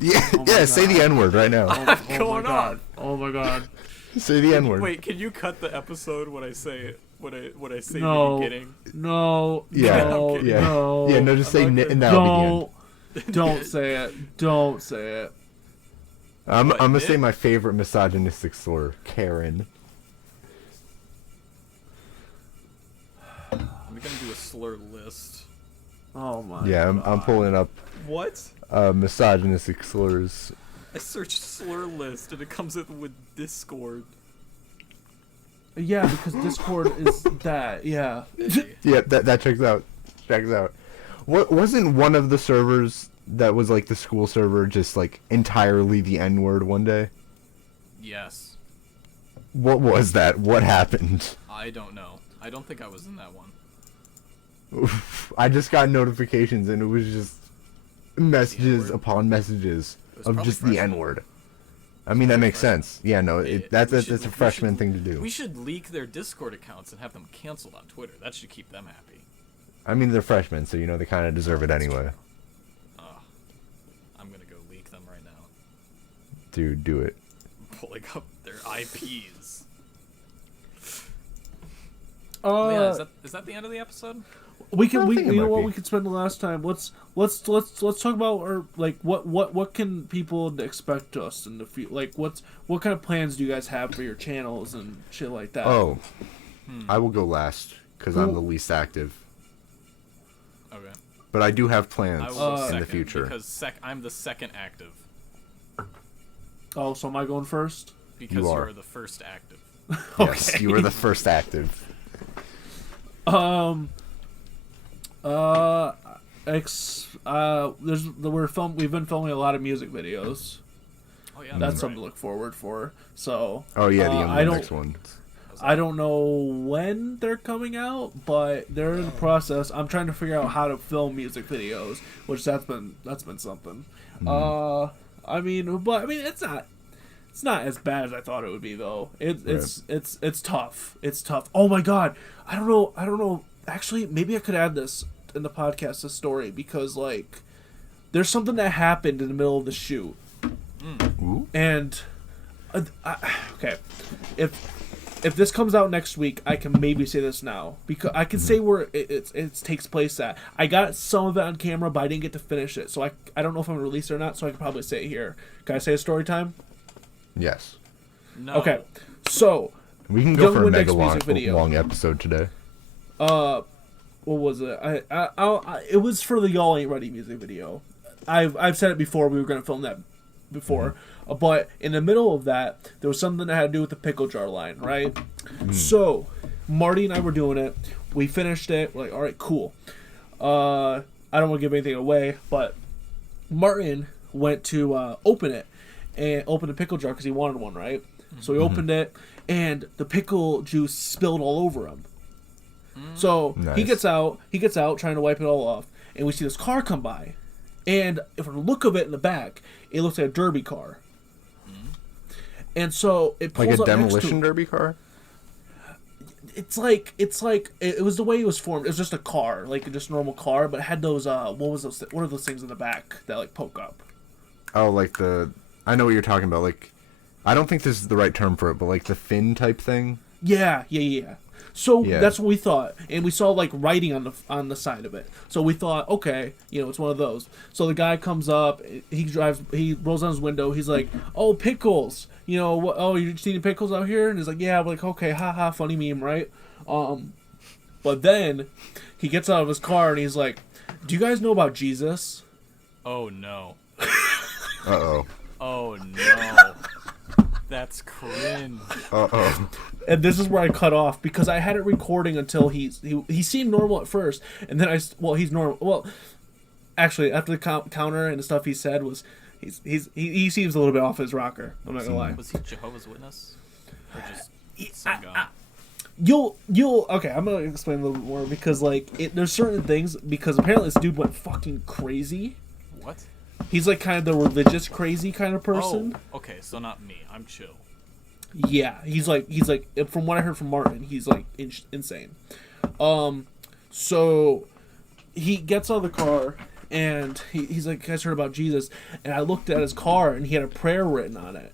Yeah. Oh my Yeah. Say the God. N-word right now. I'm Oh going my god. on. Oh my god. Say the N-word. Wait, can you cut the episode when I say What I say No. in the beginning? No. Yeah. No. Yeah. No. Yeah. No, just say and that'll be the end. Don't say it. Don't say it. I'm gonna Nick? say my favorite misogynistic slur, Karen. I'm gonna do a slur list. Oh my. Yeah, I'm pulling up What? misogynistic slurs. I searched slur list and it comes up with Discord. Yeah, because Discord is that. Yeah. Yeah, that checks out. Checks out. What wasn't one of the servers that was like the school server just like entirely the N-word one day? Yes. What was that? What happened? I don't know. I don't think I was in that one. I just got notifications and it was just messages N-word? upon messages It was of probably just the freshmen. N-word. I mean, that makes freshmen. sense. Yeah, no, that's a freshman thing to do. We should leak their Discord accounts and have them canceled on Twitter. That should keep them happy. I mean, they're freshmen, so you know they kind of deserve it anyway. I'm gonna go leak them right now. Dude, do it. Pulling up their IPs. Uh, Is that the end of the episode? we I can. think it You know might what? be. We could spend the last time. Let's talk about or like what can people expect to us in the future? Like what kind of plans do you guys have for your channels and shit like that? Oh, I will go last because I'm the least active. Okay. But I do have plans I will go in second the future. because I'm the second active Oh, so am I going first? because You you are. are the first active. Yes, Okay. you were the first active. We've been filming a lot of music videos. Oh yeah, That's right. something to look forward for. So Oh yeah, I don't next one. I don't know when they're coming out, but they're in the process. I'm trying to figure out how to film music videos, which that's been something. I mean it's not as bad as I thought it would be though. It's tough. It's tough. Oh my god. I don't know. Actually, maybe I could add this in the podcast, this story, because like there's something that happened in the middle of the shoot. Ooh. And okay, if this comes out next week, I can maybe say this now because I can say where it takes place at. I got some of it on camera, but I didn't get to finish it, so I don't know if I'm gonna release it or not. So I can probably say it here. Can I say a story time? Yes. No. Okay, so We can go Young for a Windex mega music video. long episode today. what was it? It was for the Y'all Ain't Ready music video. I've said it before. We were gonna film that before, but in the middle of that, there was something that had to do with the pickle jar line, right? So Marty and I were doing it. We finished it. We're like, all right, cool. I don't want to give anything away, but Martin went to open it and open the pickle jar because he wanted one, right? So he opened it, and the pickle juice spilled all over him. So he Nice. gets out trying to wipe it all off, and we see this car come by, and from the look of it in the back, it looks like a derby car. And so it pulls Like a up next to demolition it. derby car? It's like it was the way it was formed. It was just a car, like just a normal car, but it had those what are those things in the back that like poke up? Oh, like I know what you're talking about. Like, I don't think this is the right term for it, but like the fin type thing. Yeah. So Yeah. that's what we thought, and we saw like writing on the side of it. So we thought, okay, it's one of those. So the guy comes up, he rolls down his window. He's like, "Oh, pickles! Oh, you're just eating pickles out here?" And he's like, "Yeah." I'm like, "Okay, haha, funny meme, right?" But then he gets out of his car and he's like, "Do you guys know about Jesus?" Oh no. Uh-oh. Oh no. That's cringe. Uh-oh. And this is where I cut off because I had it recording until he seemed normal at first, and then he's normal. Well, actually, after the counter and the stuff he said was, he seems a little bit off his rocker. I'm not gonna lie. Was he Jehovah's Witness? Or just some guy? You'll okay. I'm gonna explain a little bit more because there's certain things because apparently this dude went fucking crazy. What? He's like kind of the religious crazy kind of person. Oh, okay, so not me. I'm chill. Yeah, he's like from what I heard from Martin, he's like insane. So he gets out of the car and he's like, "You guys heard about Jesus?" And I looked at his car and he had a prayer written on it.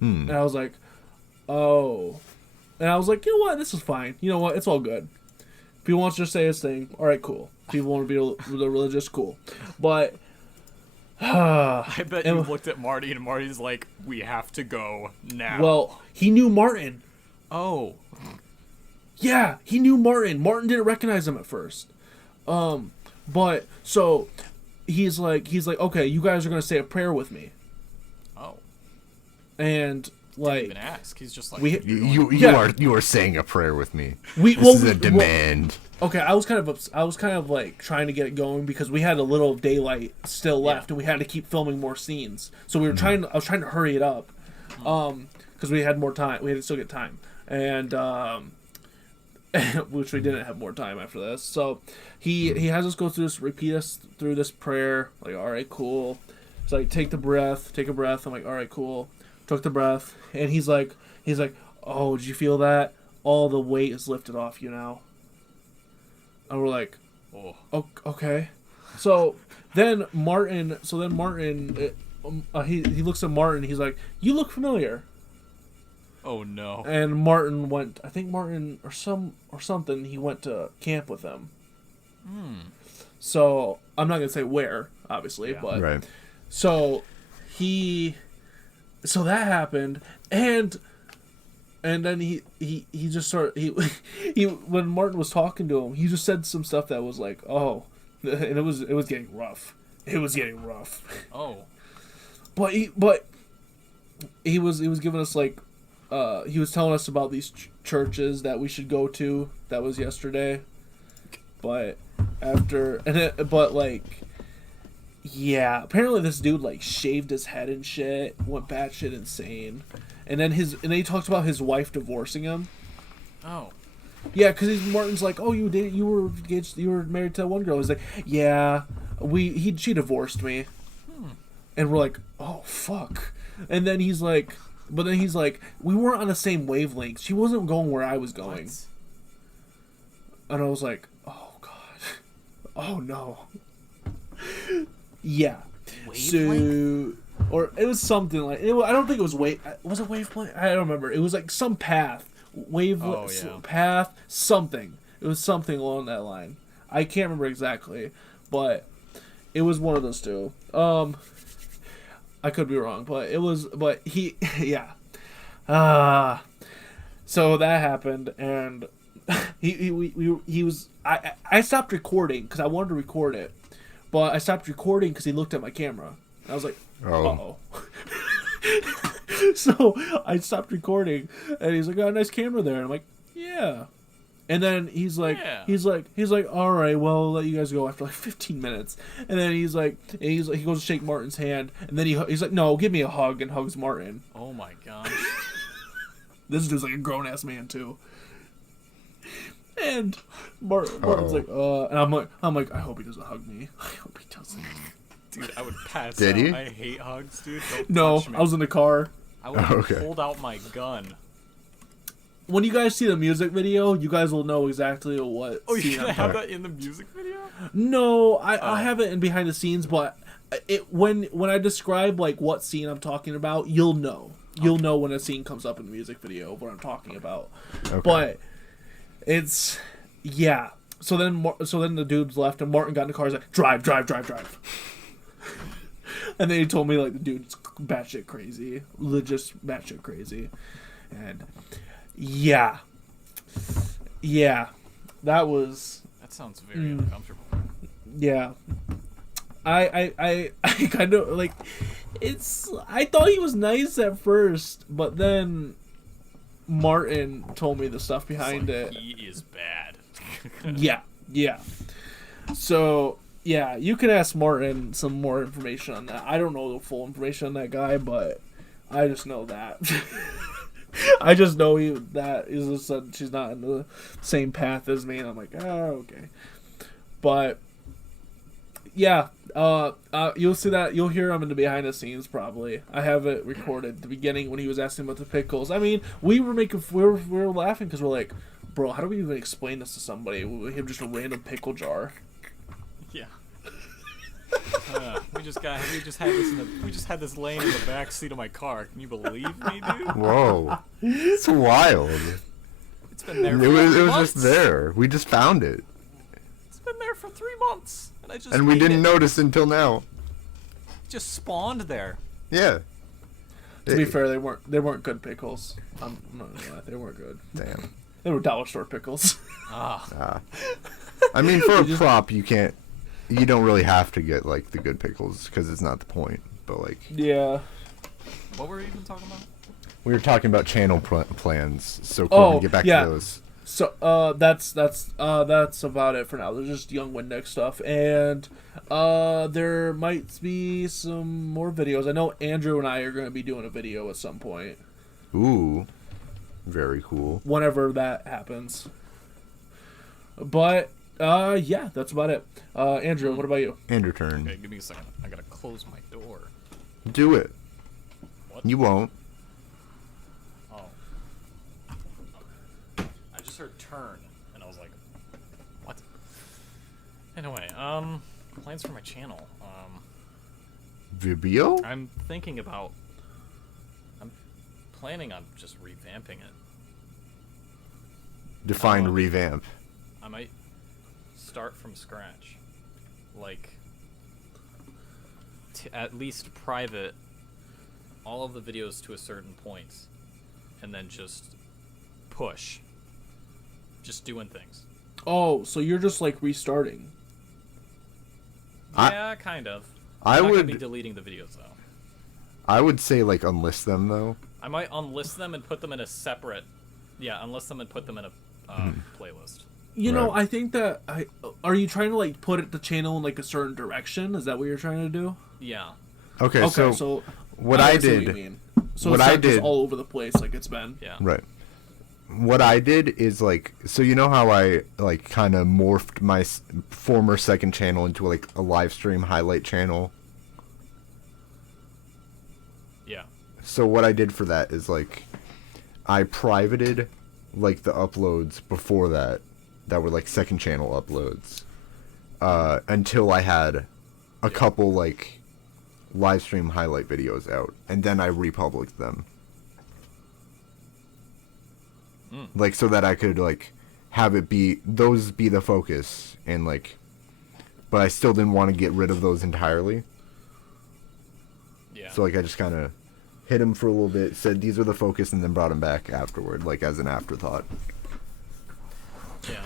And I was like, "Oh." And I was like, you know what? This is fine. You know what? It's all good. If he wants to say his thing, all right, cool. If people want to be religious, cool. But I bet you looked at Marty, and Marty's like, we have to go now. Well, he knew Martin. Oh. Yeah, he knew Martin. Martin didn't recognize him at first. But so he's like, okay, you guys are gonna say a prayer with me. Oh. And like, didn't even ask. He's just like, you are saying a prayer with me. This is a demand. Okay, I was kind of like trying to get it going because we had a little daylight still left, and we had to keep filming more scenes. So we were I was trying to hurry it up, because we had more time. We had to still get time, and which we didn't have more time after this. So he has us go through this, repeat us through this prayer. Like, all right, cool. It's like, take a breath. I'm like, all right, cool. Took the breath, and he's like, oh, did you feel that? All the weight is lifted off you now. And we're like, oh, okay. So then Martin, he looks at Martin. He's like, you look familiar. Oh no. And Martin went. I think Martin or something. He went to camp with them. So I'm not gonna say where, obviously, but right. So that happened, and then he just started he when Martin was talking to him, he just said some stuff that was like, oh, and it was getting rough. It was getting rough. Oh. But he was giving us like, he was telling us about these churches that we should go to. That was yesterday. But yeah, apparently this dude like shaved his head and shit, went batshit insane, and then he talked about his wife divorcing him. Oh. Yeah, because Martin's like, oh, you were engaged, you were married to one girl. He's like, yeah, she divorced me, and we're like, oh fuck, and then he's like, we weren't on the same wavelength. She wasn't going where I was going, and I was like, oh god, oh no. Yeah. Wavelength? So, or it was something like I don't think it was was it wavelength? I don't remember. It was like some path, path, something. It was something along that line. I can't remember exactly, but it was one of those two. I could be wrong, but it was. But he, yeah. So that happened, and he was. I stopped recording because I wanted to record it. But I stopped recording because he looked at my camera. I was like, uh-oh. So I stopped recording, and he's like, "Oh, nice camera there." And I'm like, "Yeah." And then he's like, "All right, well, I'll let you guys go after like 15 minutes." And then he goes to shake Martin's hand, and then he's like, "No, give me a hug," and hugs Martin. Oh my gosh. This dude's like a grown ass man too. And Martin's like, and I'm like, I hope he doesn't hug me. I hope he doesn't. Dude, I would pass Did out. he? I hate hugs, dude. No, touch me. I was in the car. I would have pulled out my gun. When you guys see the music video, you guys will know exactly what. Oh, you're gonna have that in the music video? No, I have it in behind the scenes, but when I describe like what scene I'm talking about, you'll know. You'll know when a scene comes up in the music video what I'm talking about. Okay. But it's So then the dudes left, and Martin got in the car. He's like, drive. And then he told me like the dude's batshit crazy, legit batshit crazy, and yeah, that sounds very uncomfortable. Yeah, I kind of like I thought he was nice at first, but then Martin told me the stuff behind it. He is bad. Yeah. So, yeah, you can ask Martin some more information on that. I don't know the full information on that guy, but I just know that. I just know that she's not in the same path as me, and I'm like, oh, okay. But, yeah, you'll see that. You'll hear him in the behind the scenes probably. I have it recorded at the beginning when he was asking about the pickles. I mean, we were laughing because we're like, bro, how do we even explain this to somebody? We have just a random pickle jar. Yeah. We just had this laying in the back seat of my car. Can you believe me, dude? Whoa, it's wild. It's been there. It was just there. We just found it. It's been there for 3 months, and I just And we ate didn't it. notice until now. Just spawned there. Yeah. To be fair, they weren't good pickles. I'm not gonna lie, they weren't good. Damn. They were dollar store pickles. I mean, for a prop, you don't really have to get like the good pickles because it's not the point. But like, Yeah. What were we even talking about? we were talking about channel plans, so Corbin, get back yeah. to those. So that's about it for now. There's just young Windex stuff, and there might be some more videos. I know Andrew and I are going to be doing a video at some point. Ooh, very cool. Whenever that happens. But yeah, that's about it. Andrew, what about you? End your turn. Okay, give me a second. I gotta close my door. Do it. What? You won't. Oh. I just heard turn, and I was like, what? Anyway, plans for my channel. Vibio? I'm planning on just revamping it. Define revamp. I might start from scratch. Like, at least private all of the videos to a certain point, and then just push. Just doing things. Oh, so you're just like restarting. Yeah, kind of. I I'm not would gonna be deleting the videos though. I would say like unlist them though. I might unlist them and put them in a separate. Yeah, unlist them and put them in a playlist. You know, Right. I think that are you trying to like put the channel in like a certain direction? Is that what you're trying to do? Yeah. Okay, Okay, so what I I see what did you mean. So what it's I not just did- all over the place like it's been. Yeah. right. What I did is like, so you know how I like kind of morphed my former second channel into like a live stream highlight channel. Yeah. So what I did for that is like, I privated like the uploads before that were like second channel uploads, until I had a couple like live stream highlight videos out, and then I republished them. Like so that I could like have it be those be the focus, and like, but I still didn't want to get rid of those entirely. Yeah. So like I just kind of hit him for a little bit, said these are the focus, and then brought him back afterward, like as an afterthought. Yeah.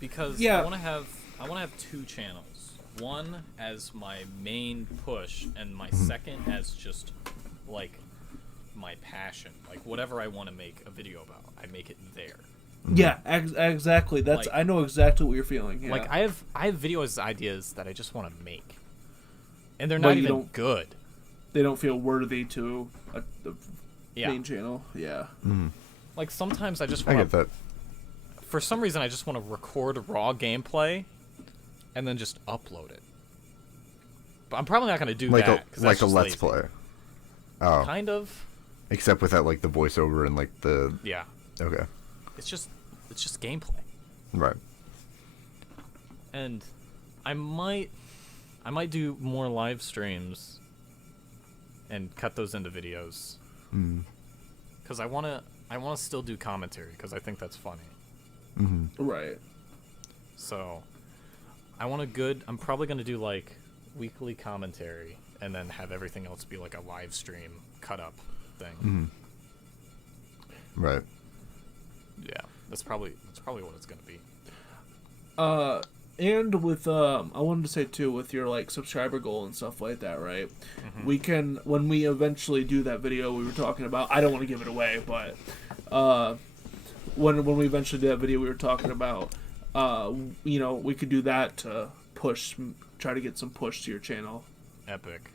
Because Yeah. I want to have 2 channels. One as my main push, and my second as just like my passion. Like whatever I want to make a video about, I make it there. Yeah, exactly. That's Like- I know exactly what you're feeling. Yeah. Like I have videos ideas that I just want to make, and they're But not you even don't- good. they don't feel worthy to the Yeah. main channel. Yeah. Like sometimes I just I want get to. that. For some reason, I just want to record raw gameplay, and then just upload it. But I'm probably not gonna do Like that. 'cause a that's just let's lazy. play. Oh, Kind of. except without like the voiceover and like the Yeah. okay, It's just gameplay. right. And I might do more live streams and cut those into videos. Because I wanna still do commentary because I think that's funny. Right. So I want I'm probably gonna do like weekly commentary and then have everything else be like a live stream cut up thing. Right. Yeah, that's probably what it's gonna be. And with I wanted to say too, with your like subscriber goal and stuff like that, right? We can, when we eventually do that video we were talking about, I don't want to give it away, but when we eventually do that video we were talking about, you know, we could do that to try to get some push to your channel. Epic.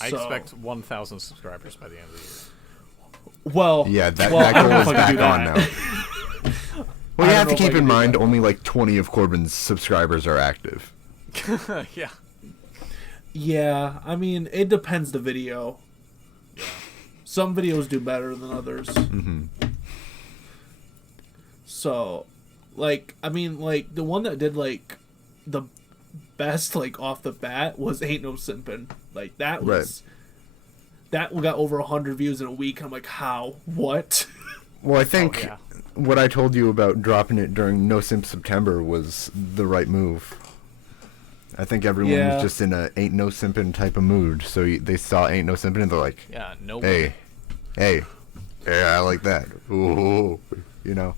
I So- expect 1,000 subscribers by the end of the year. Well, Yeah, that I don't goal know is if I can back do on that. now. Well, I you don't have know to if I keep can in do mind that. only like 20 of Corbin's subscribers are active. Yeah. Yeah, I mean, it depends the video. Yeah. Some videos do better than others. So, like, I mean, like, the one that did, like, the best, like, off the bat was Ain't No Simpin'. Like, that was... That got over 100 views in a week. I'm like, how? What? Well, I think yeah. what I told you about dropping it during No Simp September was the right move. I think everyone was just in a ain't no simpin' type of mood, so they saw ain't no simpin' and they're like, yeah, no. Hey, I like that. Ooh, you know.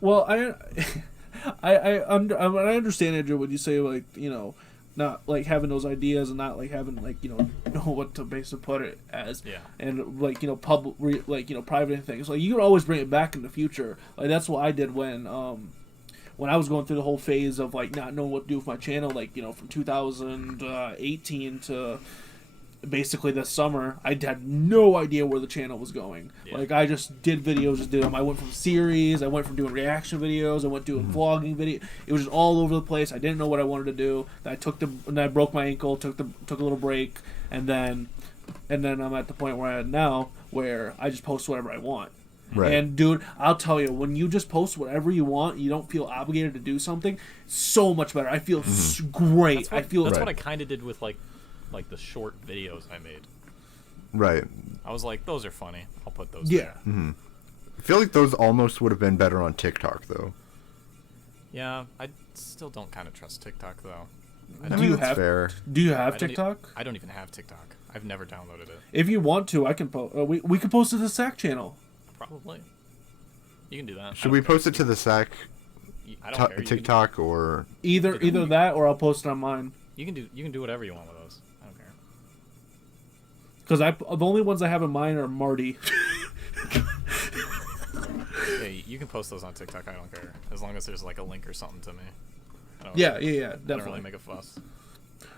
Well, I understand, Andrew, when you say, like, you know, not like having those ideas and not like having, like, you know what to basically put it as, and like, you know, private things. Like, you can always bring it back in the future. Like, that's what I did when I was going through the whole phase of like not knowing what to do with my channel, like, you know, from 2018 to basically this summer. I had no idea where the channel was going. Like, I just did videos, just did them. I went from series, I went from doing reaction videos, I went doing vlogging video. It was just all over the place. I didn't know what I wanted to do. And I broke my ankle, took a little break, and then I'm at the point where I'm at now, where I just post whatever I want. Right. And dude, I'll tell you, when you just post whatever you want, you don't feel obligated to do something. So much better. I feel great. That's what I kind of did with like the short videos I made. Right. I was like, those are funny. I'll put those. Yeah. Mm-hmm. I feel like those almost would have been better on TikTok though. Yeah, I still don't kind of trust TikTok though. I mean, that's fair. Do you have TikTok? I don't even have TikTok. I've never downloaded it. If you want to, I can post. We can post it to the SAC channel. Probably. You can do that. Should we post it to the SAC I don't care. TikTok or either that, or I'll post it on mine. You can do whatever you want with those. I don't care. Because the only ones I have in mine are Marty. Yeah, you can post those on TikTok. I don't care, as long as there's like a link or something to me. Yeah, definitely. I don't really make a fuss.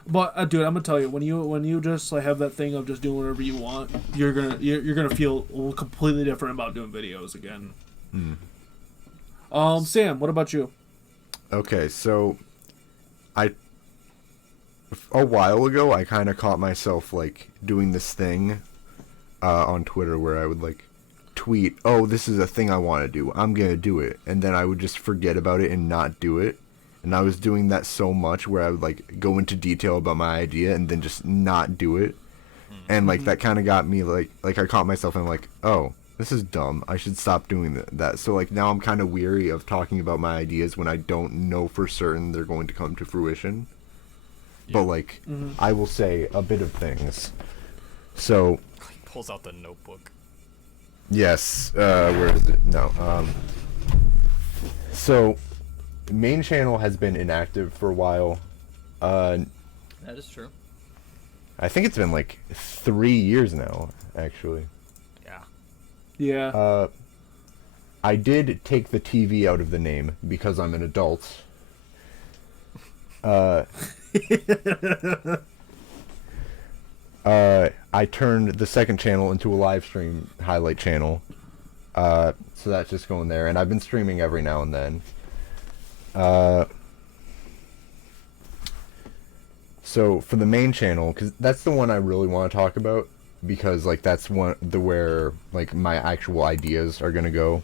But dude, I'm gonna tell you, when you just like have that thing of just doing whatever you want, you're gonna feel completely different about doing videos again. Sam, what about you? Okay, so a while ago I kind of caught myself like doing this thing on Twitter where I would like tweet, "Oh, this is a thing I want to do. I'm gonna do it," and then I would just forget about it and not do it. And I was doing that so much where I would like go into detail about my idea and then just not do it. And like that kind of got me like I caught myself and I'm like, oh, this is dumb. I should stop doing that. So like now I'm kind of weary of talking about my ideas when I don't know for certain they're going to come to fruition. Yeah. But like I will say a bit of things. So he pulls out the notebook. Yes. Where is it? No. So main channel has been inactive for a while. That is true. I think it's been like 3 years now, actually. Yeah. I did take the TV out of the name because I'm an adult. I turned the second channel into a live stream highlight channel. So that's just going there, and I've been streaming every now and then. So for the main channel, because that's the one I really want to talk about, because like that's where like my actual ideas are gonna go.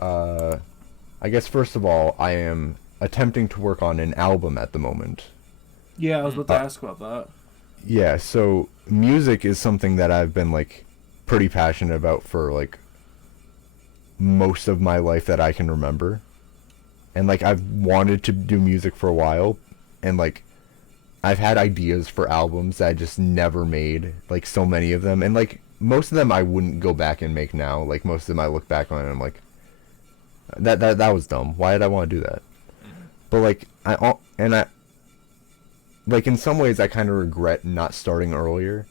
I guess first of all, I am attempting to work on an album at the moment. Yeah, I was about to ask about that. Yeah, so music is something that I've been like pretty passionate about for like most of my life that I can remember. And like I've wanted to do music for a while, and like I've had ideas for albums that I just never made, like so many of them, and like most of them I wouldn't go back and make now. Like most of them I look back on and I'm like, that was dumb. Why did I want to do that? But like I like in some ways I kind of regret not starting earlier,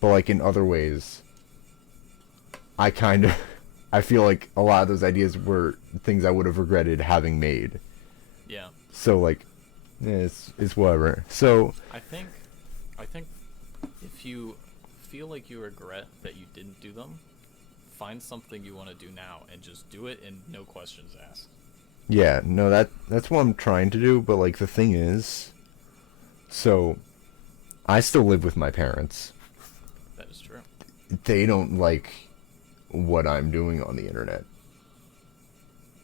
but like in other ways I feel like a lot of those ideas were things I would have regretted having made. Yeah. So like, yeah, it's whatever. So I think if you feel like you regret that you didn't do them, find something you want to do now and just do it and no questions asked. Yeah, no, that's what I'm trying to do, but like the thing is, so I still live with my parents. That is true. They don't like what I'm doing on the internet.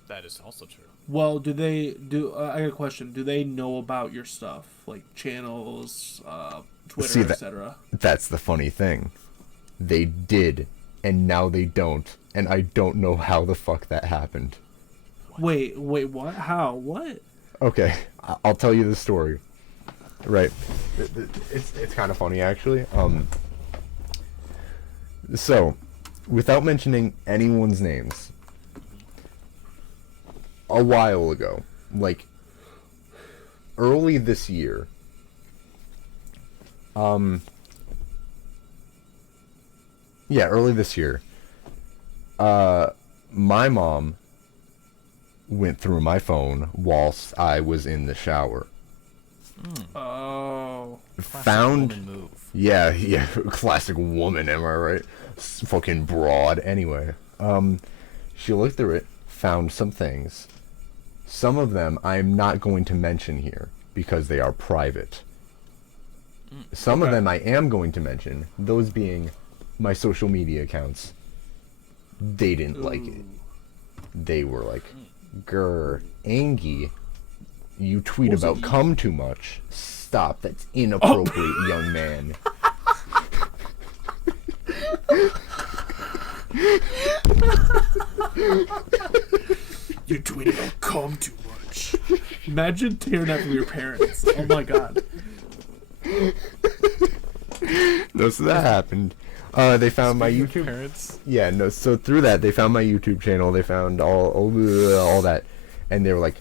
That is also true. Well, I got a question. Do they know about your stuff, like channels, Twitter, etc.? That's the funny thing. They did and now they don't, and I don't know how the fuck that happened. Wait, what? How? What? Okay, I'll tell you the story. Right. It's kind of funny, actually. So, without mentioning anyone's names, a while ago, like, early this year, early this year, my mom went through my phone whilst I was in the shower. Oh. Found... Woman move. Yeah, classic woman, am I right? Fucking broad. Anyway, she looked through it, found some things. Some of them I'm not going to mention here because they are private. Some of them I am going to mention, those being my social media accounts. They didn't like it. They were like, "Grr, Angie, you tweet about cum too much. Stop, that's inappropriate, young man." You tweet about cum too much. Imagine tearing that from your parents. Oh my god. No, so that happened. They found my YouTube. Parents. Yeah, no. So through that, they found my YouTube channel. They found all that, and they were like,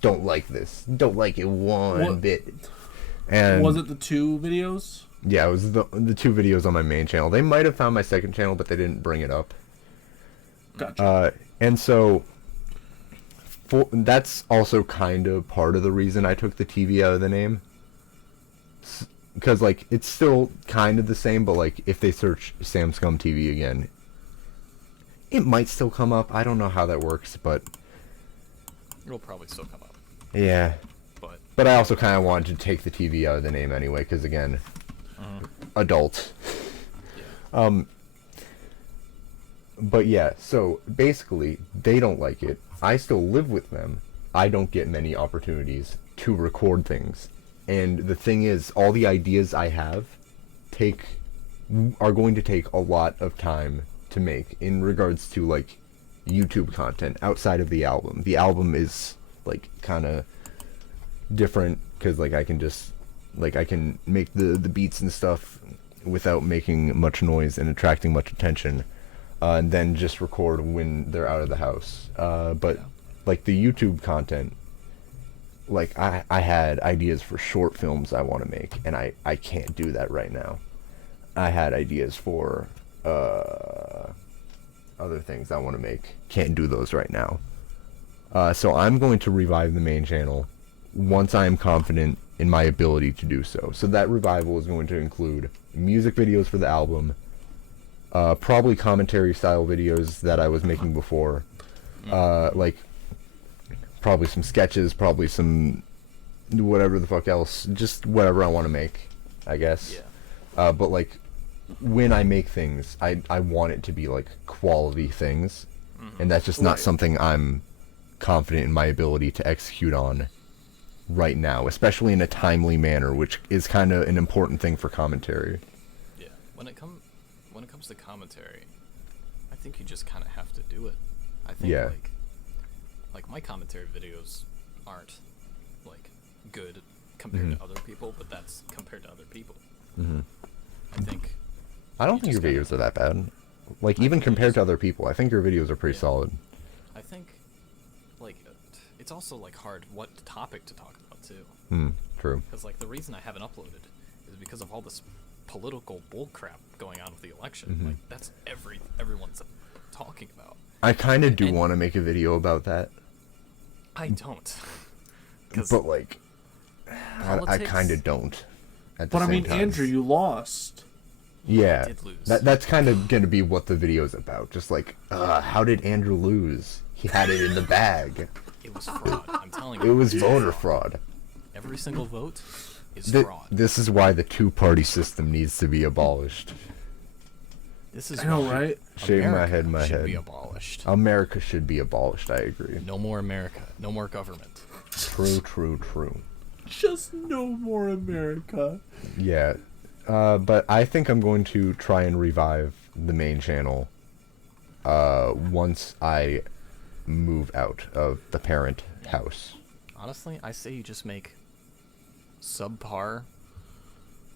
"Don't like this. Don't like it one bit." And was it the 2 videos? Yeah, it was the 2 videos on my main channel. They might have found my second channel, but they didn't bring it up. Gotcha. And so that's also kind of part of the reason I took the TV out of the name. Because, like, it's still kind of the same, but, like, if they search Sam Scum TV again, it might still come up. I don't know how that works, but... It'll probably still come up. Yeah. But I also kind of wanted to take the TV out of the name anyway, because, again, adult. Yeah. But, yeah, so, basically, they don't like it. I still live with them. I don't get many opportunities to record things. And the thing is, all the ideas I have are going to take a lot of time to make in regards to, like, YouTube content outside of the album. The album is, like, kind of different because, like, I can make the beats and stuff without making much noise and attracting much attention, and then just record when they're out of the house. But like the YouTube content, like I had ideas for short films I want to make, and I can't do that right now. I had ideas for other things I want to make. Can't do those right now. So I'm going to revive the main channel once I am confident in my ability to do so. So that revival is going to include music videos for the album, probably commentary style videos that I was making before, like probably some sketches, probably some whatever the fuck else, just whatever I want to make, I guess. Yeah. But like when I make things, I want it to be like quality things, and that's just not something I'm confident in my ability to execute on right now, especially in a timely manner, which is kind of an important thing for commentary. Yeah. When it comes to commentary, I think you just kind of have to do it. I think like my commentary videos aren't like good compared to other people, but that's compared to other people. I don't think your videos are that bad. Like, even compared to other people, I think your videos are pretty solid. I think, like, it's also, like, hard what topic to talk about, too. True. Because, like, the reason I haven't uploaded is because of all this political bullcrap going on with the election. Like, that's everyone's talking about. I kind of do want to make a video about that. I don't. But, like, I kind of don't. But I mean, Andrew, you lost. Yeah, I did lose. That's kind of going to be what the video's about. Just like, how did Andrew lose? He had it in the bag. It was fraud. I'm telling you. It was voter fraud. Every single vote is fraud. This is why the two-party system needs to be abolished. This is I know, why right? Shave my head, should be abolished. America should be abolished, I agree. No more America. No more government. True. Just no more America. Yeah. But I think I'm going to try and revive the main channel once I move out of the parent house. Honestly, I say you just make subpar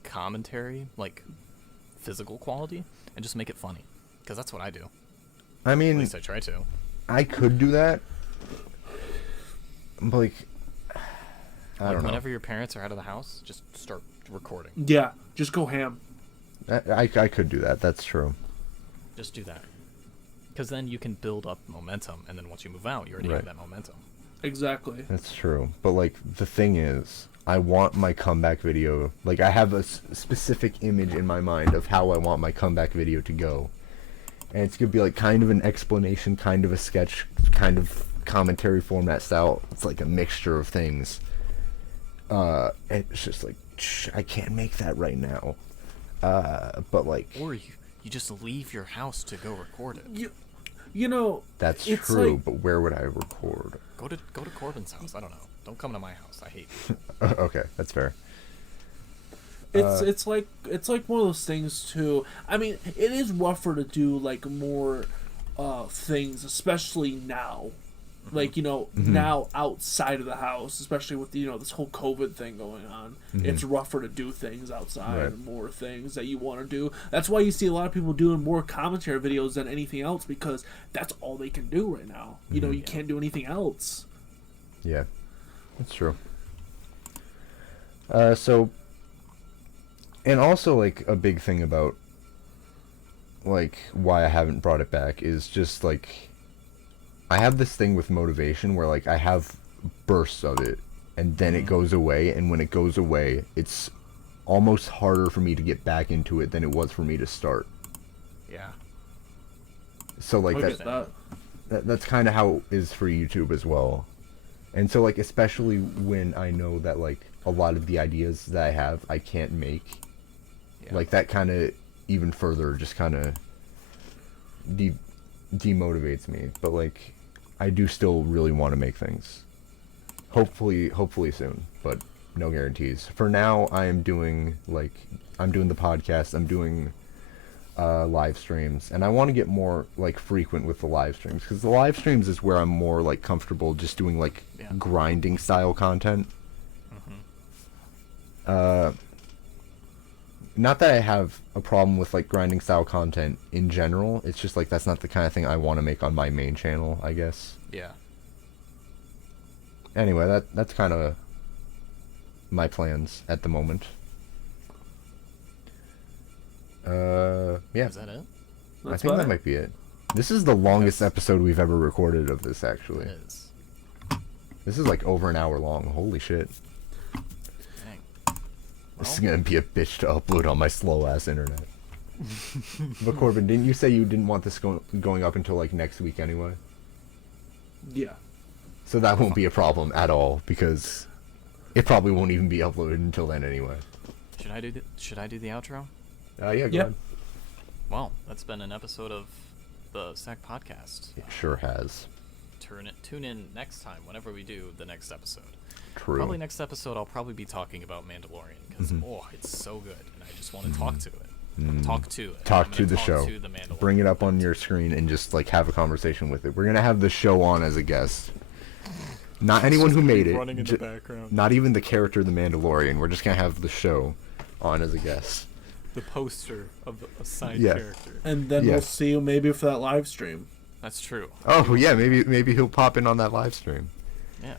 commentary, like physical quality, and just make it funny. Because that's what I do. I mean, At least I try to. I could do that. But, like, I don't know. Whenever your parents are out of the house, just start recording. Yeah, just go ham. I could do that. That's true. Just do that. Because then you can build up momentum, and then once you move out, you already have that momentum. Exactly. That's true. But, like, the thing is, I want my comeback video... Like, I have a specific image in my mind of how I want my comeback video to go. And it's going to be, like, kind of an explanation, kind of a sketch, kind of commentary format style. It's like a mixture of things. It's just, like, I can't make that right now. But, like... Or you just leave your house to go record it. You know... That's it's true, like, but where would I record? Go to Corbin's house. I don't know. Don't come to my house. I hate you. Okay, that's fair. It's like one of those things too. I mean, it is rougher to do like more things, especially now. Like, you know, now outside of the house, especially with, you know, this whole COVID thing going on. It's rougher to do things outside and more things that you want to do. That's why you see a lot of people doing more commentary videos than anything else, because that's all they can do right now. You know, you can't do anything else. Yeah, that's true. So, and also, like, a big thing about, like, why I haven't brought it back is just, like, I have this thing with motivation where, like, I have bursts of it, and then it goes away, and when it goes away, it's almost harder for me to get back into it than it was for me to start. Yeah. So, like, that's kind of how it is for YouTube as well. And so, like, especially when I know that, like, a lot of the ideas that I have, I can't make. Yeah. Like, that kind of even further just kind of demotivates me. But, like, I do still really want to make things. Hopefully soon, but no guarantees. For now, I am doing, like, I'm doing the podcast, I'm doing live streams, and I want to get more, like, frequent with the live streams, because the live streams is where I'm more, like, comfortable just doing, like, grinding style content. Not that I have a problem with, like, grinding style content in general, it's just, like, that's not the kind of thing I want to make on my main channel, I guess. Yeah. Anyway, that's kind of my plans at the moment. Yeah. Is that it? I think that might be it. This is the longest episode we've ever recorded of this, actually. It is. This is, like, over an hour long. Holy shit. Dang. This is gonna be a bitch to upload on my slow-ass internet. But, Corbin, didn't you say you didn't want this going up until, like, next week anyway? Yeah. So that won't be a problem at all, because it probably won't even be uploaded until then anyway. Should I do the outro? Yeah, go ahead. Well, that's been an episode of the SAC podcast. It sure has. Tune in next time whenever we do the next episode. True. Probably next episode I'll probably be talking about Mandalorian, because it's so good and I just want to talk to it. Talk to the show. To the Mandalorian. Bring it up on your screen and just, like, have a conversation with it. We're gonna have the show on as a guest. Not anyone who made it. Running in the background. Not even the character the Mandalorian. We're just gonna have the show on as a guest. The poster of a side character. And then we'll see you maybe for that live stream. That's true. Oh yeah, maybe he'll pop in on that live stream. Yeah.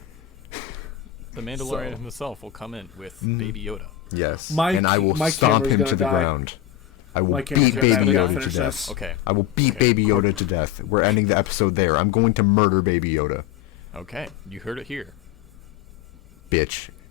The Mandalorian himself will come in with Baby Yoda. Yes. And I will stomp him to the ground. I will beat Baby Yoda to death. Okay. I will beat Baby Yoda to death. We're ending the episode there. I'm going to murder Baby Yoda. Okay. You heard it here. Bitch.